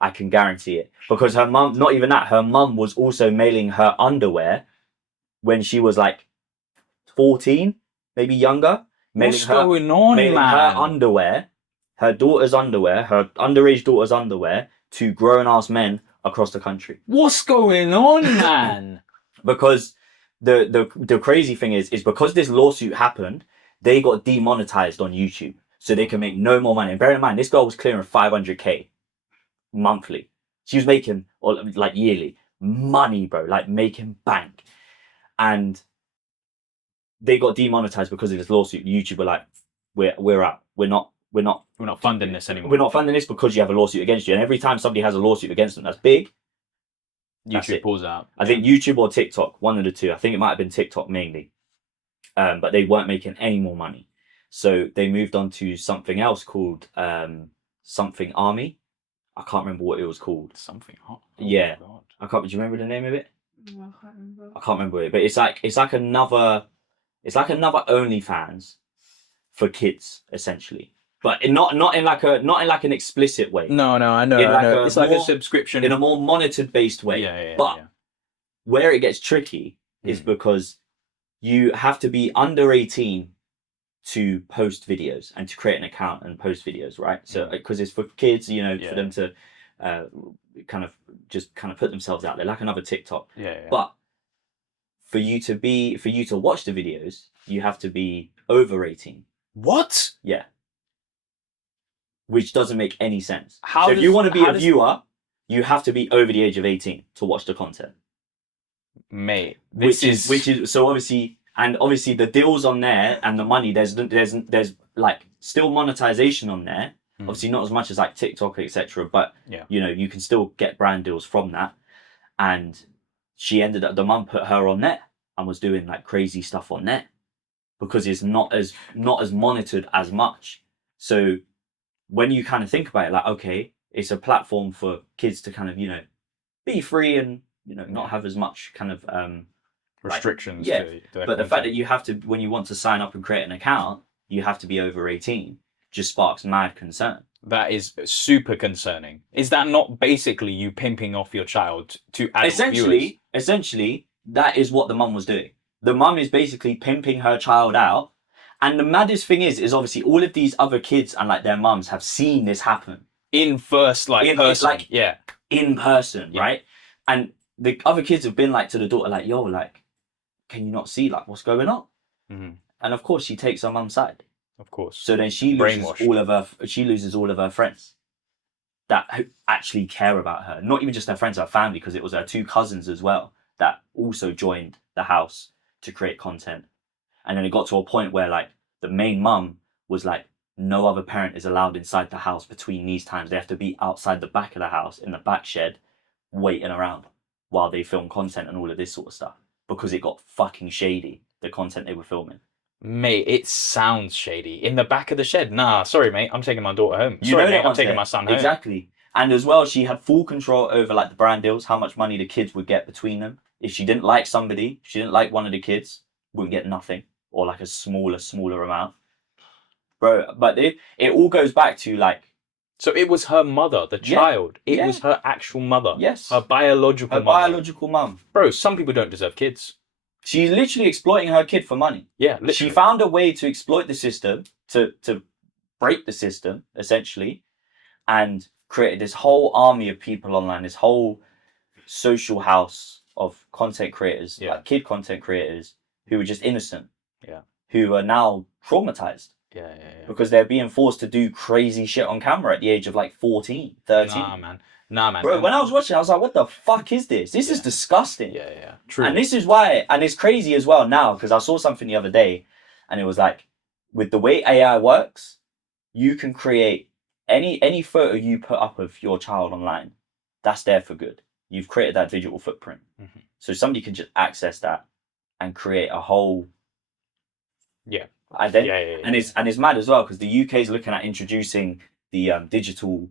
I can guarantee it. Because her mum, not even that, her mum was also mailing her underwear when she was like 14, maybe younger. What's going on, mailing man? her underwear, her daughter's underwear, her underage daughter's underwear to grown-ass men across the country. What's going on, man? Because the crazy thing is because this lawsuit happened, they got demonetized on YouTube, so they can make no more money. And bear in mind, this girl was clearing 500k monthly. She was making, or like yearly, money, bro, like making bank. And they got demonetized because of this lawsuit. YouTube were like, we're out. We're not funding this anymore. We're not funding this because you have a lawsuit against you. And every time somebody has a lawsuit against them that's big, YouTube pulls out. I think YouTube or TikTok, one of the two. I think it might have been TikTok mainly. But they weren't making any more money. So they moved on to something else called something Army. I can't remember what it was called. Something. Yeah. God. Do you remember the name of it? No, I can't remember. I can't remember it, but it's like another OnlyFans for kids essentially, but not in like an explicit way. No, I know. It's like a subscription in a more monitored based way. Yeah. But where it gets tricky is because you have to be under 18 to post videos and to create an account and post videos, right? So because it's for kids, you know, for them to kind of put themselves out there like another TikTok. Yeah. But for you to watch the videos, you have to be over 18. What? Yeah. Which doesn't make any sense. If you want to be a viewer, you have to be over the age of 18 to watch the content. Mate, which is so obviously the deals on there and the money, there's like still monetization on there. Obviously not as much as like TikTok, etc. But you know, you can still get brand deals from that. And she ended up, the mum put her on net and was doing like crazy stuff on net because it's not as monitored as much. So when you kind of think about it, like, okay, it's a platform for kids to kind of, you know, be free and, you know, not have as much kind of restrictions. But the fact that you have to, when you want to sign up and create an account, you have to be over 18 just sparks mad concern. That is super concerning. Is that not basically you pimping off your child to adult viewers? Essentially, that is what the mum was doing. The mum is basically pimping her child out. And the maddest thing is obviously all of these other kids and like their mums have seen this happen. In person. In person, right? And the other kids have been like to the daughter, like, yo, like, can you not see like what's going on? Mhm. And of course, she takes her mum's side. Of course. So then she loses all of her friends that actually care about her. Not even just her friends, her family, because it was her 2 cousins as well that also joined the house to create content. And then it got to a point where like the main mum was like, no other parent is allowed inside the house between these times. They have to be outside the back of the house in the back shed waiting around while they film content and all of this sort of stuff, because it got fucking shady, the content they were filming. Mate, it sounds shady. In the back of the shed. Nah, sorry, mate. I'm taking my daughter home. You Sorry, know mate. that I'm taking my son home. Exactly. And as well, she had full control over like the brand deals, how much money the kids would get between them. If she didn't like somebody, she didn't like one of the kids, wouldn't get nothing, or like a smaller amount. Bro, but it all goes back to like... So it was her mother, the child. It was her actual mother. Yes. Her biological mother. Biological mum. Bro, some people don't deserve kids. She's literally exploiting her kid for money. Yeah, literally. She found a way to exploit the system, to break the system, essentially, and created this whole army of people online, this whole social house of content creators, like kid content creators, who were just innocent. Yeah. Who are now traumatized. Yeah. Because they're being forced to do crazy shit on camera at the age of like 14, 13. Nah, man. Bro, when I was watching, I was like, what the fuck is this? This is disgusting. Yeah. True. And this is why, and it's crazy as well now, because I saw something the other day, and it was like, with the way AI works, you can create any photo you put up of your child online, that's there for good. You've created that digital footprint. Mm-hmm. So somebody can just access that and create a whole... Yeah. And it's mad as well, because the UK is looking at introducing the digital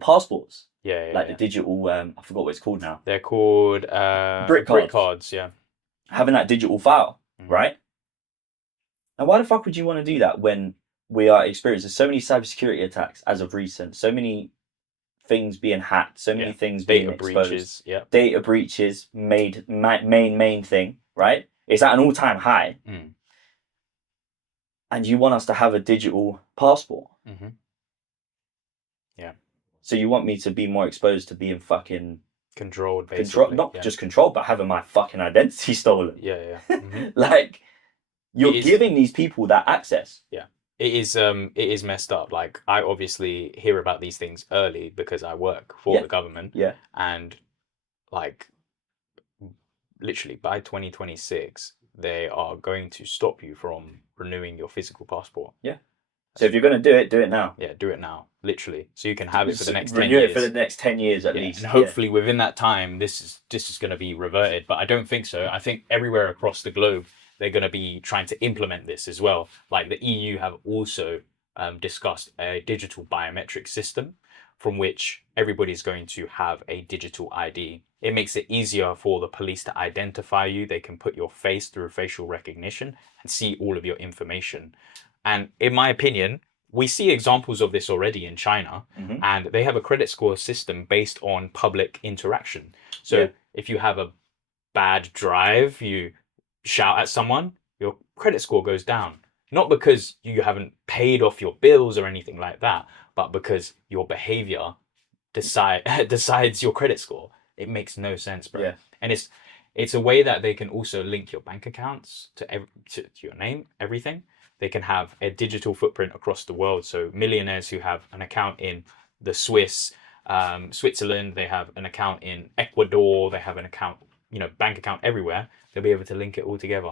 passports. The digital I forgot what it's called now. They're called brick cards. Yeah. Having that digital file, right? And why the fuck would you want to do that when we are experiencing so many cybersecurity attacks as of recent, so many things being hacked, so many things being exposed, breaches, data breaches made main thing, right? It's at an all-time high. And you want us to have a digital passport. Yeah. So you want me to be more exposed to being fucking... Controlled, basically. Not just controlled, but having my fucking identity stolen. Yeah. Like, you're giving these people that access. Yeah. It is messed up. Like, I obviously hear about these things early because I work for the government. Yeah. And, like, literally by 2026, they are going to stop you from renewing your physical passport. Yeah. So if you're going to do it now. Yeah, do it now, literally. So you can have it for the next 10 years. Renew it years. for the next 10 years at least. And hopefully within that time, this is going to be reverted. But I don't think so. I think everywhere across the globe, they're going to be trying to implement this as well. Like the EU have also discussed a digital biometric system from which everybody's going to have a digital ID. It makes it easier for the police to identify you. They can put your face through facial recognition and see all of your information. And in my opinion, we see examples of this already in China, and they have a credit score system based on public interaction. So if you have a bad drive, you shout at someone, your credit score goes down. Not because you haven't paid off your bills or anything like that, but because your behavior decides your credit score. It makes no sense, bro. Yeah. And it's a way that they can also link your bank accounts to your name, everything. They can have a digital footprint across the world. So millionaires who have an account in the Switzerland, they have an account in Ecuador, they have an account, bank account everywhere. They'll be able to link it all together.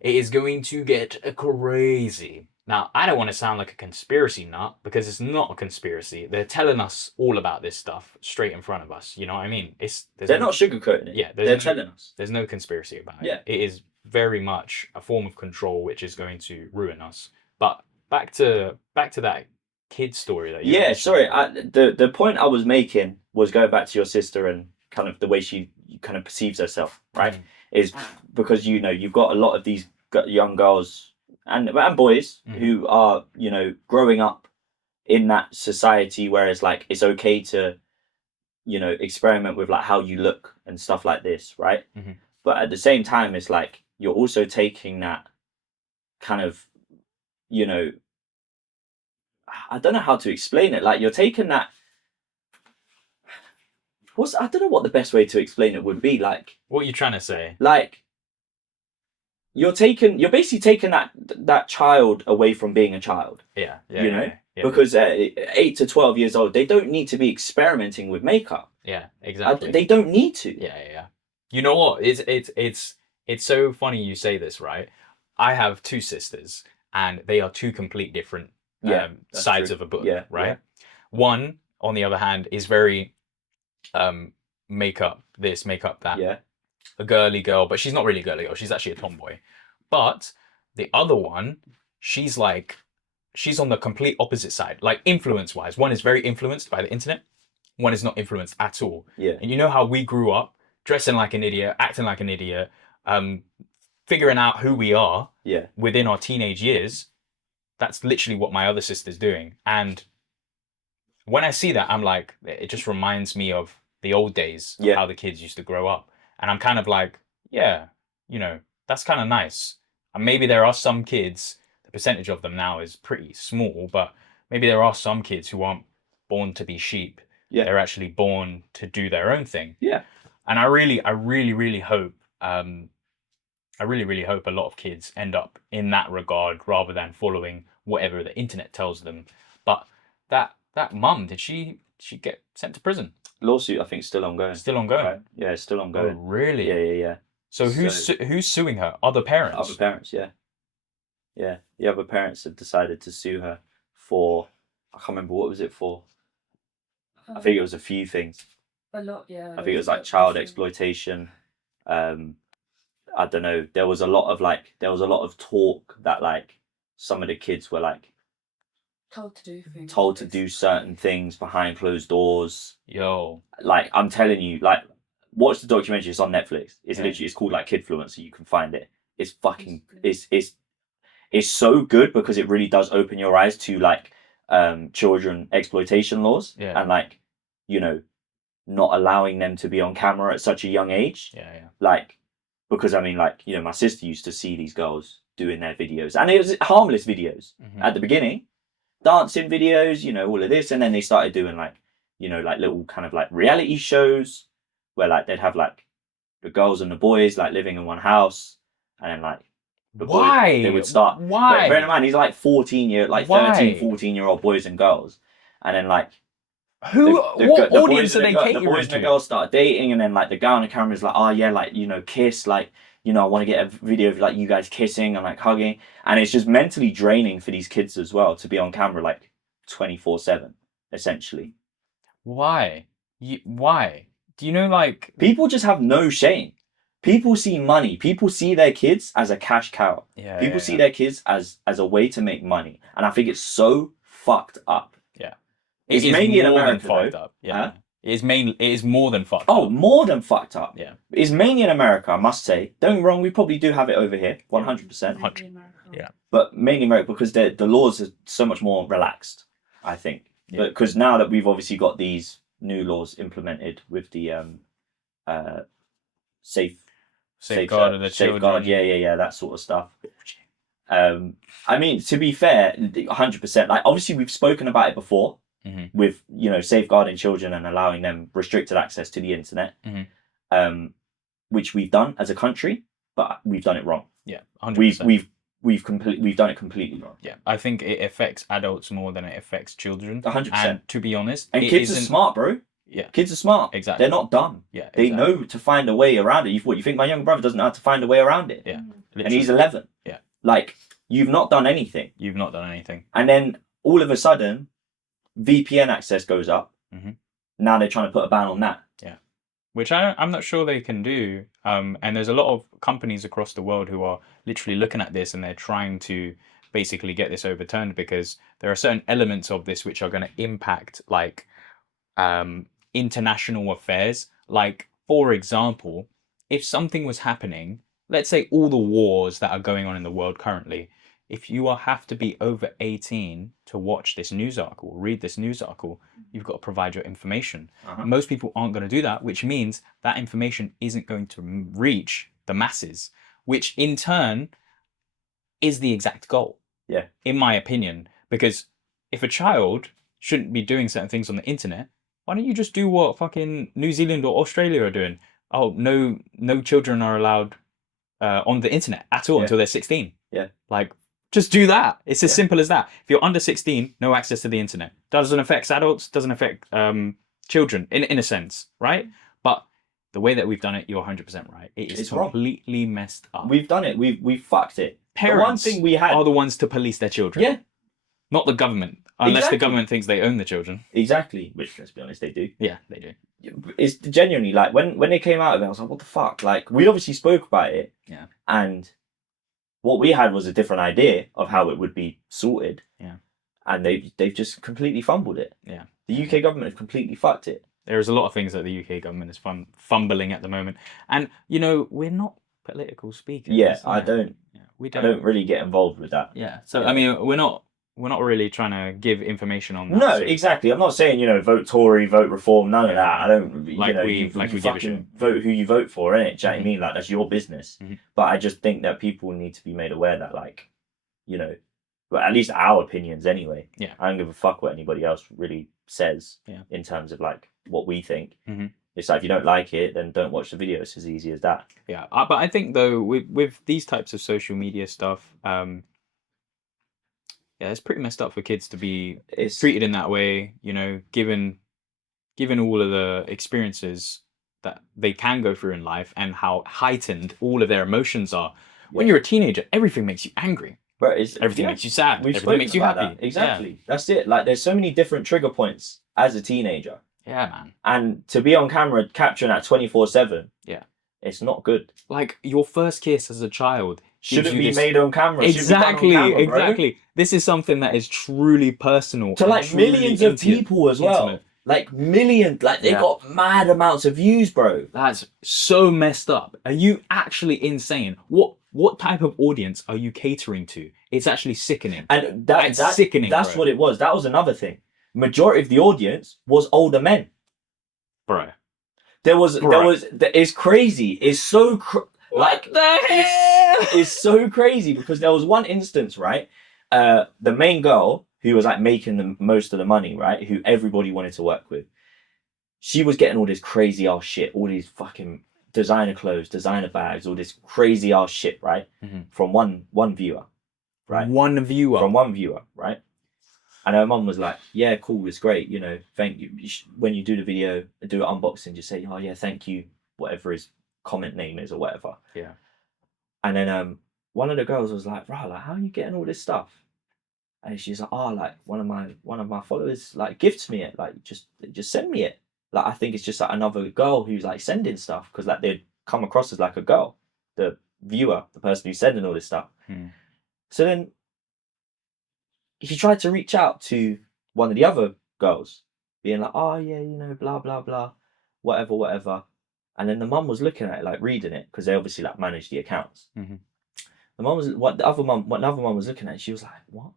It is going to get crazy. Now, I don't want to sound like a conspiracy nut because it's not a conspiracy. They're telling us all about this stuff straight in front of us. You know what I mean? They're not sugarcoating it. Yeah, they're telling us. There's no conspiracy about it. Yeah. It is very much a form of control which is going to ruin us. But back to that kid story that you mentioned. Sorry. The point I was making was going back to your sister and kind of the way she kind of perceives herself, right? Is because you've got a lot of these young girls and boys who are growing up in that society where it's like it's okay to experiment with like how you look and stuff like this, right? But at the same time, it's like you're also taking that kind of I don't know how to explain it. Like you're taking that. I don't know what the best way to explain it would be. Like What are you trying to say? Like, you're basically taking that child away from being a child. Yeah. You know? Yeah. Because at 8 to 12 years old, they don't need to be experimenting with makeup. Yeah, exactly. They don't need to. Yeah. You know what? It's so funny you say this, right? I have two sisters, and they are two complete different sides true. of a book, Yeah, right? yeah. One, on the other hand, is very makeup this, makeup that. Yeah. A girly girl, but she's not really a girly girl. She's actually a tomboy. But the other one, she's on the complete opposite side. Like influence-wise, one is very influenced by the internet. One is not influenced at all. Yeah. And you know how we grew up dressing like an idiot, acting like an idiot, figuring out who we are within our teenage years. That's literally what my other sister's doing. And when I see that, I'm like, it just reminds me of the old days of how the kids used to grow up. And I'm kind of like, yeah, you know, that's kind of nice. And maybe there are some kids, the percentage of them now is pretty small, but maybe there are some kids who aren't born to be sheep. Yeah. They're actually born to do their own thing. Yeah. And I really hope, I really hope a lot of kids end up in that regard rather than following whatever the internet tells them. But that mum, did she get sent to prison? Lawsuit, I think, is still ongoing. Still ongoing? Right. Yeah, it's still ongoing. Oh, really? Yeah. So who's suing her? Other parents? Other parents, yeah. Yeah, the other parents have decided to sue her for, I can't remember, what was it for? I think it was a few things. A lot, yeah. I think it was like child exploitation. I don't know. There was a lot of talk that like some of the kids were like told to do things. Told to do certain things behind closed doors. Yo. Like, I'm telling you, like, watch the documentary. It's on Netflix. It's literally, it's called like Kidfluence, so you can find it. It's fucking, it's so good because it really does open your eyes to like children exploitation laws and like, you know, not allowing them to be on camera at such a young age. Yeah. Like, because I mean, like, you know, my sister used to see these girls doing their videos, and it was harmless videos at the beginning, dancing videos, you know, all of this, and then they started doing like, you know, like little kind of like reality shows where like they'd have like the girls and the boys like living in one house, and then like the boys, they would start. Why? Bear in mind, these are like 13, 14-year-old boys and girls, and then like what audience are they catering to? The boys and the girls start dating, and then like the guy on the camera is like, oh yeah, like, you know, kiss, like, you know, I want to get a video of like you guys kissing and like hugging, and it's just mentally draining for these kids as well to be on camera like 24/7 essentially. Why? Why? Do you know, like, people just have no shame. People see money. People see their kids as a cash cow. People see their kids as a way to make money, and I think it's so fucked up. It's mainly in America, though. Yeah. Huh? It is more than fucked up. Oh, more than fucked up. Yeah. It's mainly in America, I must say. Don't get me wrong, we probably do have it over here, 100%. Yeah. But mainly America, because the laws are so much more relaxed, I think. Yeah. Because now that we've obviously got these new laws implemented with the safeguard of the children. Yeah, that sort of stuff. I mean, to be fair, 100%. Like, obviously, we've spoken about it before. With, you know, safeguarding children and allowing them restricted access to the internet, which we've done as a country, but we've done it wrong. Yeah, 100%. We've done it completely wrong. Yeah, I think it affects adults more than it affects children. 100%. And to be honest, and kids are smart, bro. Yeah, kids are smart. Exactly. They're not dumb. Yeah, they know to find a way around it. You think my younger brother doesn't know how to find a way around it? Yeah, and he's 11. Yeah, like, you've not done anything. And then all of a sudden, VPN access goes up. Now they're trying to put a ban on that. Yeah, which I'm not sure they can do. And there's a lot of companies across the world who are literally looking at this, and they're trying to basically get this overturned, because there are certain elements of this which are going to impact like international affairs. Like, for example, if something was happening, let's say all the wars that are going on in the world currently, if you have to be over 18 to watch this news article, read this news article, you've got to provide your information. Most people aren't going to do that, which means that information isn't going to reach the masses, which in turn is the exact goal. Yeah. In my opinion, because if a child shouldn't be doing certain things on the internet, why don't you just do what fucking New Zealand or Australia are doing? oh, no children are allowed on the internet at all until they're 16. Yeah. Like, just do that. It's as simple as that. If you're under 16, no access to the internet. Doesn't affect adults, doesn't affect children in a sense, right? But the way that we've done it, you're 100% right. It's completely messed up. We've done it. We've fucked it. Parents the one thing we had are the ones to police their children. Yeah. Not the government. Unless the government thinks they own the children. Exactly. Which, let's be honest, they do. Yeah, they do. It's genuinely like when they came out of it, I was like, what the fuck? Like, we obviously spoke about it. Yeah. And what we had was a different idea of how it would be sorted. Yeah. And they've just completely fumbled it. Yeah. The UK government has completely fucked it. There's a lot of things that the UK government is fumbling at the moment. And, you know, we're not political speakers. Yeah, I don't really get involved with that. Yeah. So, I mean, we're not really trying to give information on that. No, exactly. I'm not saying, vote Tory, vote Reform, none of that. I don't, we you give a shit. Vote who you vote for, innit? Do you know what I mean? Like, that's your business. Mm-hmm. But I just think that people need to be made aware that, like, but at least our opinions anyway. Yeah. I don't give a fuck what anybody else really says in terms of, like, what we think. Mm-hmm. It's like, if you don't like it, then don't watch the video. It's as easy as that. Yeah. But I think, though, with these types of social media stuff, it's pretty messed up for kids to be treated in that way, given all of the experiences that they can go through in life and how heightened all of their emotions are. When you're a teenager, everything makes you angry. Everything makes you sad. Everything makes you happy. That. Exactly. Yeah. That's it. Like, there's so many different trigger points as a teenager. Yeah, man. And to be on camera capturing that 24/7, it's not good. Like, your first kiss as a child shouldn't be made on camera. Exactly. This is something that is truly personal to like millions of people as well. Intimate. Like millions, like they got mad amounts of views, bro. That's so messed up. Are you actually insane? What type of audience are you catering to? It's actually sickening. And that's sickening. That's bro. What it was. That was another thing. Majority of the audience was older men. Bro. It's crazy. It's so what the hell? It's so crazy because there was one instance, right? The main girl who was like making the most of the money, right? Who everybody wanted to work with. She was getting all this crazy ass shit, all these fucking designer clothes, designer bags, all this crazy ass shit, right? Mm-hmm. From one viewer, right? From one viewer, right? And her mum was like, yeah, cool, it's great, thank you. When you do the video, do an unboxing, just say, oh yeah, thank you, whatever his comment name is or whatever. Yeah. And then one of the girls was like, bro, like, how are you getting all this stuff? And she's like, oh, like one of my followers like gifts me it, like just send me it. Like, I think it's just like another girl who's like sending stuff because like they'd come across as like a girl, the viewer, the person who's sending all this stuff. So then he tried to reach out to one of the other girls, being like, oh yeah, blah blah blah, whatever. And then the mum was looking at it, like reading it, because they obviously like manage the accounts. Mm-hmm. The mum was another mum was looking at it, she was like, what?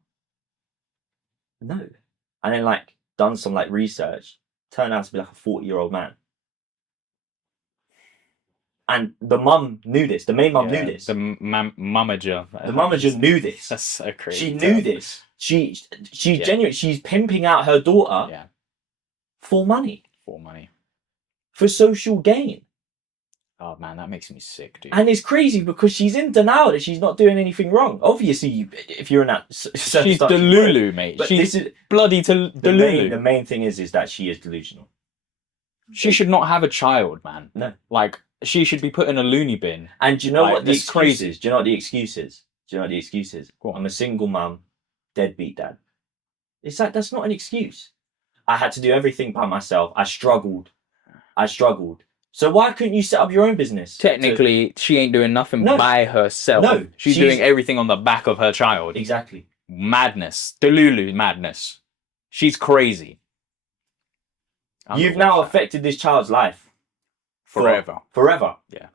No. And then like done some like research, turned out to be like a 40-year-old man. And the mum knew this. The main mum knew this. The mamager. The mamager knew this. That's so crazy. She knew this. She's genuine. She's pimping out her daughter for money. For social gain. Oh man, that makes me sick, dude. And it's crazy because she's in denial that she's not doing anything wrong. Obviously, if you're in that, she's delulu, mate. She's bloody delulu. The main thing is that she is delusional. She should not have a child, man. No, like she should be put in a loony bin. And do you know what the excuse is? Do you know what the excuse is? I'm a single mum, deadbeat dad. It's like, that's not an excuse. I had to do everything by myself. I struggled. So why couldn't you set up your own business? Technically, she ain't doing nothing by herself. No, she's doing everything on the back of her child. Exactly. Madness. Delulu madness. She's crazy. You've now affected this child's life. Forever. Yeah.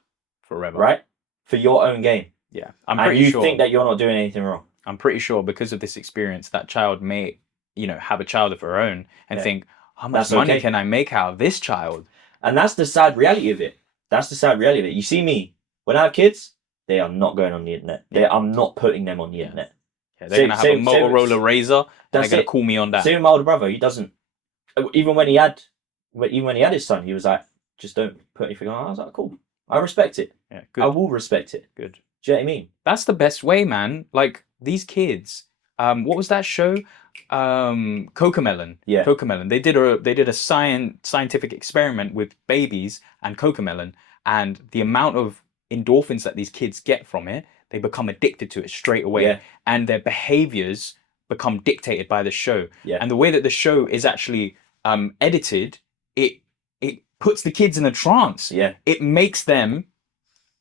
Forever. Right? For your own gain. Yeah. And you think that you're not doing anything wrong. I'm pretty sure because of this experience, that child may, have a child of her own and think, how much money can I make out of this child? And that's the sad reality of it. You see me, when I have kids, they are not going on the internet. I'm not putting them on the internet. Yeah, they're going to have a Motorola Razr and they're going to call me on that. Same with my older brother. He doesn't. Even when he had his son, he was like, just don't put anything on. I was like, cool. I respect it. Yeah, I good, will respect it. good. Do you know what I mean? That's the best way, man. Like these kids. What was that show? Cocomelon. Yeah. Cocomelon. They did a scientific experiment with babies and Cocomelon, and the amount of endorphins that these kids get from it, they become addicted to it straight away, Yeah. and their behaviors become dictated by the show. Yeah. And the way that the show is actually edited, it puts the kids in a trance. Yeah. It makes them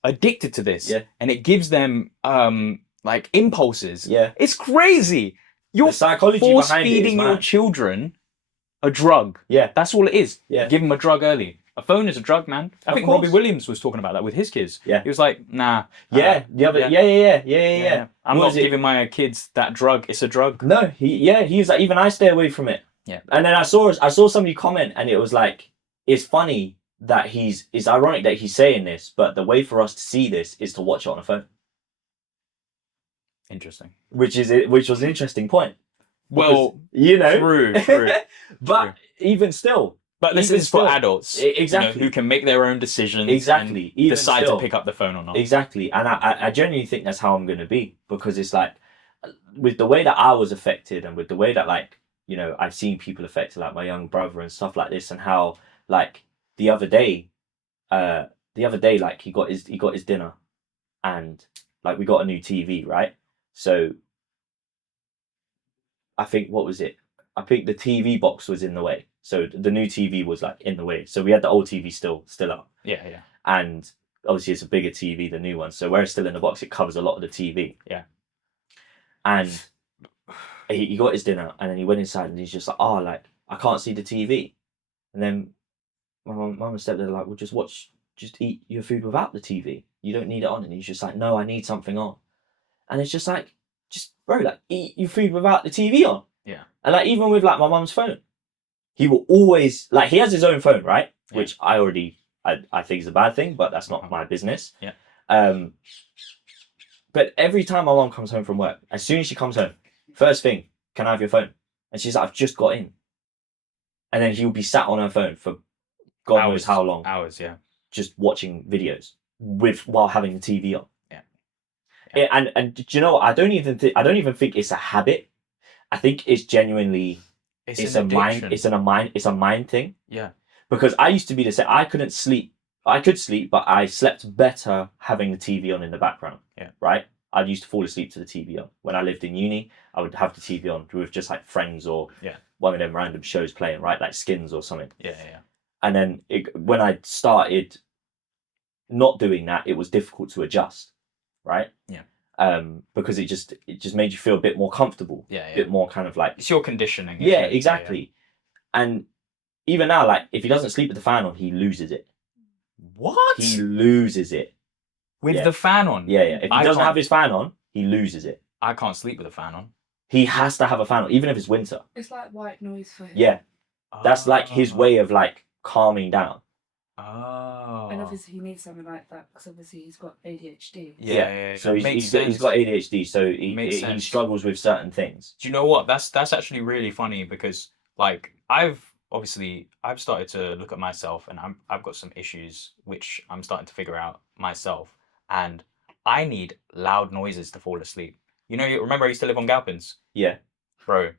addicted to this. Yeah. And it gives them like impulses. Yeah. It's crazy. You're The psychology force behind it is feeding your mad. children a drug. Yeah. That's all it is. Yeah. Give them a drug early. A phone is a drug, man. I Of think course. Robbie Williams was talking about that with his kids. Yeah. He was like, nah. Yeah. Yeah. I'm What not was it? giving my kids that drug. It's a drug. No, he was like, even I stay away from it. Yeah. And then I saw somebody comment, and it was like, it's funny that it's ironic that he's saying this, but the way for us to see this is to watch it on a phone, Interesting. which was an interesting point. Well, Because, true. but even still, But this Even is for still, adults. exactly. Who can make their own decisions. Exactly. And Even decide still. to pick up the phone or not. Exactly. And I genuinely think that's how I'm going to be, because it's like, with the way that I was affected, and with the way that, like, I've seen people affected, like my young brother and stuff like this, and how, like, the other day, like, he got his dinner, and, like, we got a new TV, right? So I think, what was it? I think the TV box was in the way. So the new TV was, like, in the way. So we had the old TV still up. Yeah. And obviously it's a bigger TV, the new one. So where it's still in the box, it covers a lot of the TV. Yeah. And he got his dinner, and then he went inside, and he's just like, oh, like, I can't see the TV. And then my mum and stepdad are like, well, just eat your food without the TV. You don't need it on. And he's just like, no, I need something on. And it's just like, bro, like, eat your food without the TV on. Yeah. And like, even with like my mum's phone, he will always, like, he has his own phone, right? Yeah. Which I think is a bad thing, but that's not my business. Yeah. But every time my mum comes home from work, as soon as she comes home, first thing, can I have your phone? And she's like, I've just got in. And then he'll be sat on her phone for God knows how long, Hours, yeah. just watching videos while having the TV on. Yeah. And do you know what? I don't even think it's a habit. I think it's genuinely it's a mind thing. Yeah. Because I used to be the same. I couldn't sleep. I could sleep, but I slept better having the TV on in the background. Yeah. Right? I used to fall asleep to the TV on. When I lived in uni, I would have the TV on with just like Friends or one of them random shows playing, right? Like Skins or something. Yeah. And then when I started not doing that, it was difficult to adjust, right? Yeah. Because it just made you feel a bit more comfortable. Yeah. A bit more kind of like... It's your conditioning. Yeah, exactly. Yeah. And even now, like, if he doesn't sleep with the fan on, he loses it. What? He loses it. With the fan on? Yeah. If he doesn't have his fan on, he loses it. I can't sleep with a fan on. He has to have a fan on, even if it's winter. It's like white noise for him. Yeah. That's like his way of like calming down. Oh. And obviously he needs something like that because obviously he's got ADHD. Yeah. So he's got ADHD, so he struggles with certain things. Do you know what? That's actually really funny, because like I've started to look at myself, and I've got some issues which I'm starting to figure out myself, and I need loud noises to fall asleep. You know, remember I used to live on Galpins? Yeah. Bro,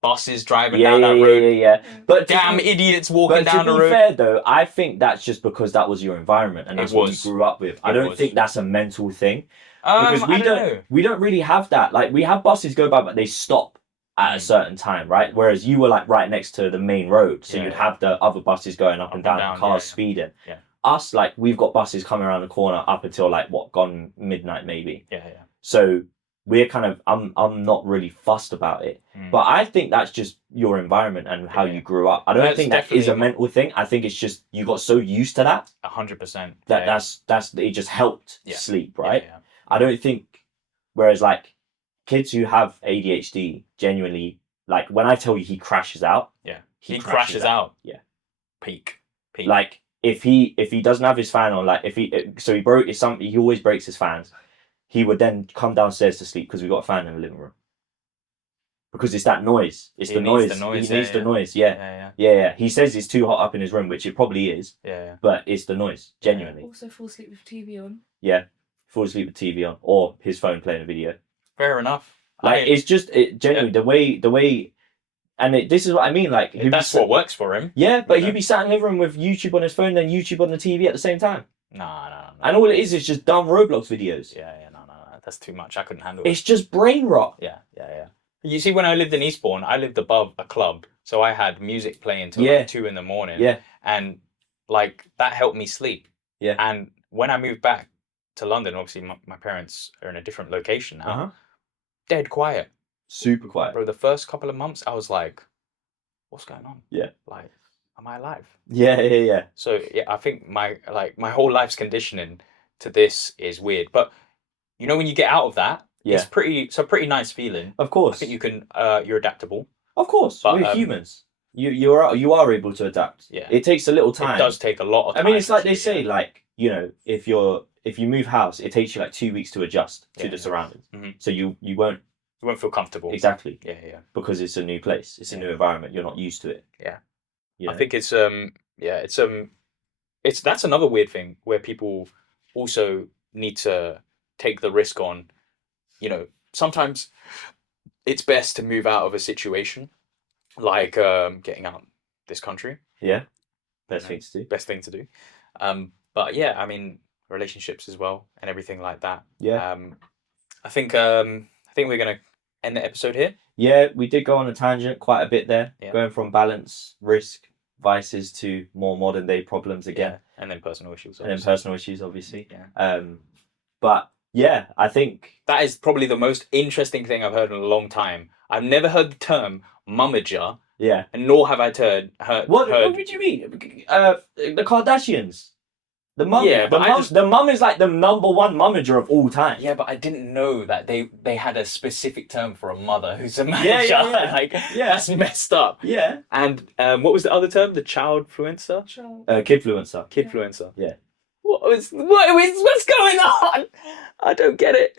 buses driving down that road. Yeah. But damn idiots walking down the road. To be fair though, I think that's just because that was your environment and that's what you grew up with. I don't think that's a mental thing. Because we don't really have that. Like, we have buses go by, but they stop at a certain time, right? Whereas you were like right next to the main road, so you'd have the other buses going up and down, cars speeding. Yeah. Us, like, we've got buses coming around the corner up until like gone midnight maybe. Yeah. So we're kind of I'm not really fussed about it. But I think that's just your environment and how you grew up. I don't think that is a mental thing. I think it's just you got so used to that. 100%. That's it just helped sleep, right? Yeah. I don't think, whereas like kids who have ADHD genuinely, like, when I tell you he crashes out. Yeah. He crashes out. Yeah. Peak. Like if he doesn't have his fan on, like he always breaks his fans. He would then come downstairs to sleep because we've got a fan in the living room. because it's that noise. It's He the needs noise. the noise, He yeah, needs the yeah. noise. Yeah. Yeah. He says it's too hot up in his room, which it probably is, Yeah. but it's the noise, genuinely. Also fall asleep with TV on. Yeah. Fall asleep with TV on or his phone playing a video. Fair enough. Like, it's just genuinely the way, and this is what I mean. Like, that's what works for him. Yeah, but you know? he'd be sat in the living room with YouTube on his phone, then YouTube on the TV at the same time. No. And all it is just dumb Roblox videos. Yeah. No. That's too much. I couldn't handle It's just brain rot. it. Yeah. You see, when I lived in Eastbourne, I lived above a club, so I had music playing till like 2 a.m. Yeah. And like that helped me sleep. Yeah. And when I moved back to London, obviously my parents are in a different location now. Dead quiet. Super quiet. Bro, the first couple of months, I was like, what's going on? Yeah. Like, am I alive? Yeah. So yeah, I think my whole life's conditioning to this is weird. But you know, when you get out of that, it's a pretty nice feeling. Of course. I think you can you're adaptable. Of course. But, we're humans. You are able to adapt. Yeah. It takes a little time. It does take a lot of time. I mean, it's like they say, like, you know, if you move house, it takes you like 2 weeks to adjust to the surroundings. Mhm. So you won't feel comfortable. exactly. Yeah. Because it's a new place. It's a new environment. You're not used to it. Yeah. You know? I think it's that's another weird thing where people also need to take the risk on, you know, sometimes it's best to move out of a situation like getting out this country. Yeah. Best thing to do. But yeah, I mean, relationships as well and everything like that. Yeah. I think we're gonna end the episode here. Yeah, we did go on a tangent quite a bit there, Yeah. going from balance, risk, vices to more modern day problems again, and then personal issues. and then personal issues, obviously. Yeah. But yeah, I think That is probably the most interesting thing I've heard in a long time. I've never heard the term mummager, yeah. and nor have I heard. What did you mean? The Kardashians. The mum, Yeah, but the mum is like the number one mummager of all time. Yeah, but I didn't know that they had a specific term for a mother who's a manager. Yeah. Like, that's messed up. Yeah. And what was the other term? The childfluencer? Kidfluencer. Kidfluencer. Yeah. What's going on? I don't get it.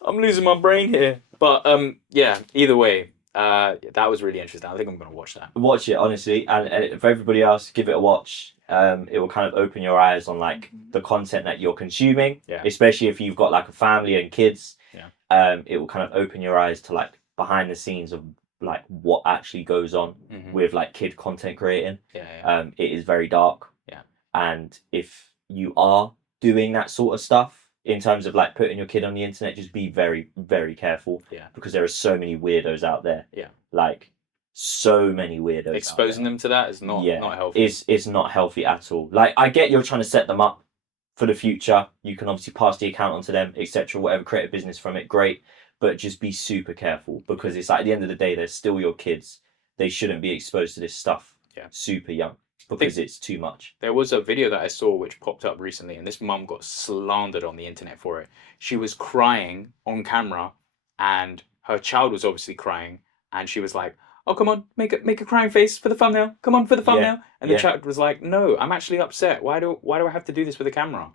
I'm losing my brain here. But yeah, either way, that was really interesting. I think I'm going to watch that. Watch it, honestly, and for everybody else, give it a watch. It will kind of open your eyes on like the content that you're consuming, especially if you've got like a family and kids. Yeah. It will kind of open your eyes to like behind the scenes of like what actually goes on with like kid content creating. Yeah. It is very dark. Yeah. And if you are doing that sort of stuff in terms of like putting your kid on the internet, just be very, very careful. Yeah. Because there are so many weirdos out there. Yeah. Like so many weirdos. Exposing them to that is not healthy. It's not healthy at all. Like, I get you're trying to set them up for the future. You can obviously pass the account on to them, etc. Whatever, create a business from it, great. But just be super careful, because it's like at the end of the day, they're still your kids. They shouldn't be exposed to this stuff super young, because it's too much. There was a video that I saw which popped up recently, and this mum got slandered on the internet for it. She was crying on camera, and her child was obviously crying, and she was like, "Oh, come on, make a crying face for the thumbnail. Come on, for the thumbnail." And the child was like, "No, I'm actually upset. Why do I have to do this with a camera?"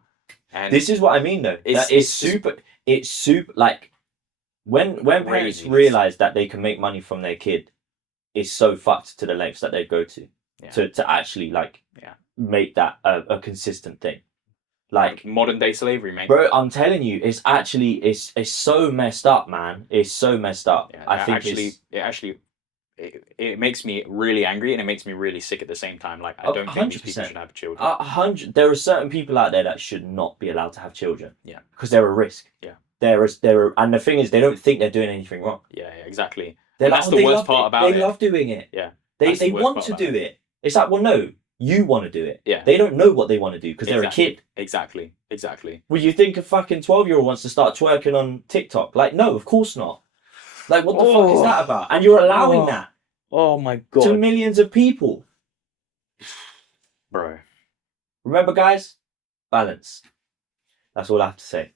And this is what I mean, though. It's super like when parents realize that they can make money from their kid, it's so fucked to the lengths that they go to actually like make that a consistent thing. Like modern day slavery, mate. Bro, I'm telling you, it's actually it's so messed up, man. It's so messed up. Yeah, I think it makes me really angry, and it makes me really sick at the same time. Like, I don't think these people should have children. 100. There are certain people out there that should not be allowed to have children. Yeah. Because they're a risk. Yeah. And the thing is, they don't think they're doing anything wrong. Yeah, exactly. That's the worst part about it. They love doing it. Yeah. They want to do it. It's like, well, no, you want to do it. Yeah. They don't know what they want to do because they're a kid. Exactly. Would you think a fucking 12-year-old wants to start twerking on TikTok? Like, no, of course not. Like, what the fuck is that about? And you're allowing that. Oh my god. To millions of people. Bro. Remember, guys, balance. That's all I have to say.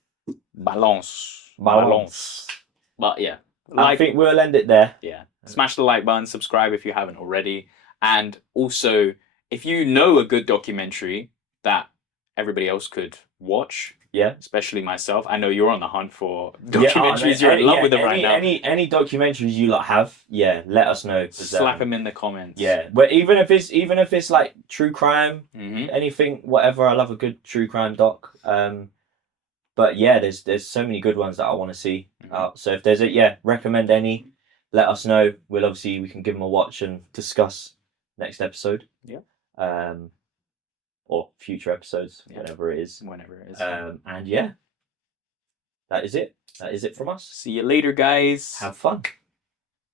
Balance. But yeah. I think we'll end it there. Yeah. Smash the like button, subscribe if you haven't already. And also, if you know a good documentary that everybody else could watch, Yeah. especially myself. I know you're on the hunt for Yeah, documentaries. You're in love with them right now. Any documentaries you lot have, let us know. Slap them in the comments. Yeah, but even if it's like true crime, Mm-hmm. anything, whatever. I love a good true crime doc. But yeah, there's so many good ones that I want to see out. So if there's recommend any, let us know. We can give them a watch and discuss next episode. Yeah. Or future episodes, whenever it is. Whenever it is. And yeah, that is it. That is it from us. See you later, guys. Have fun.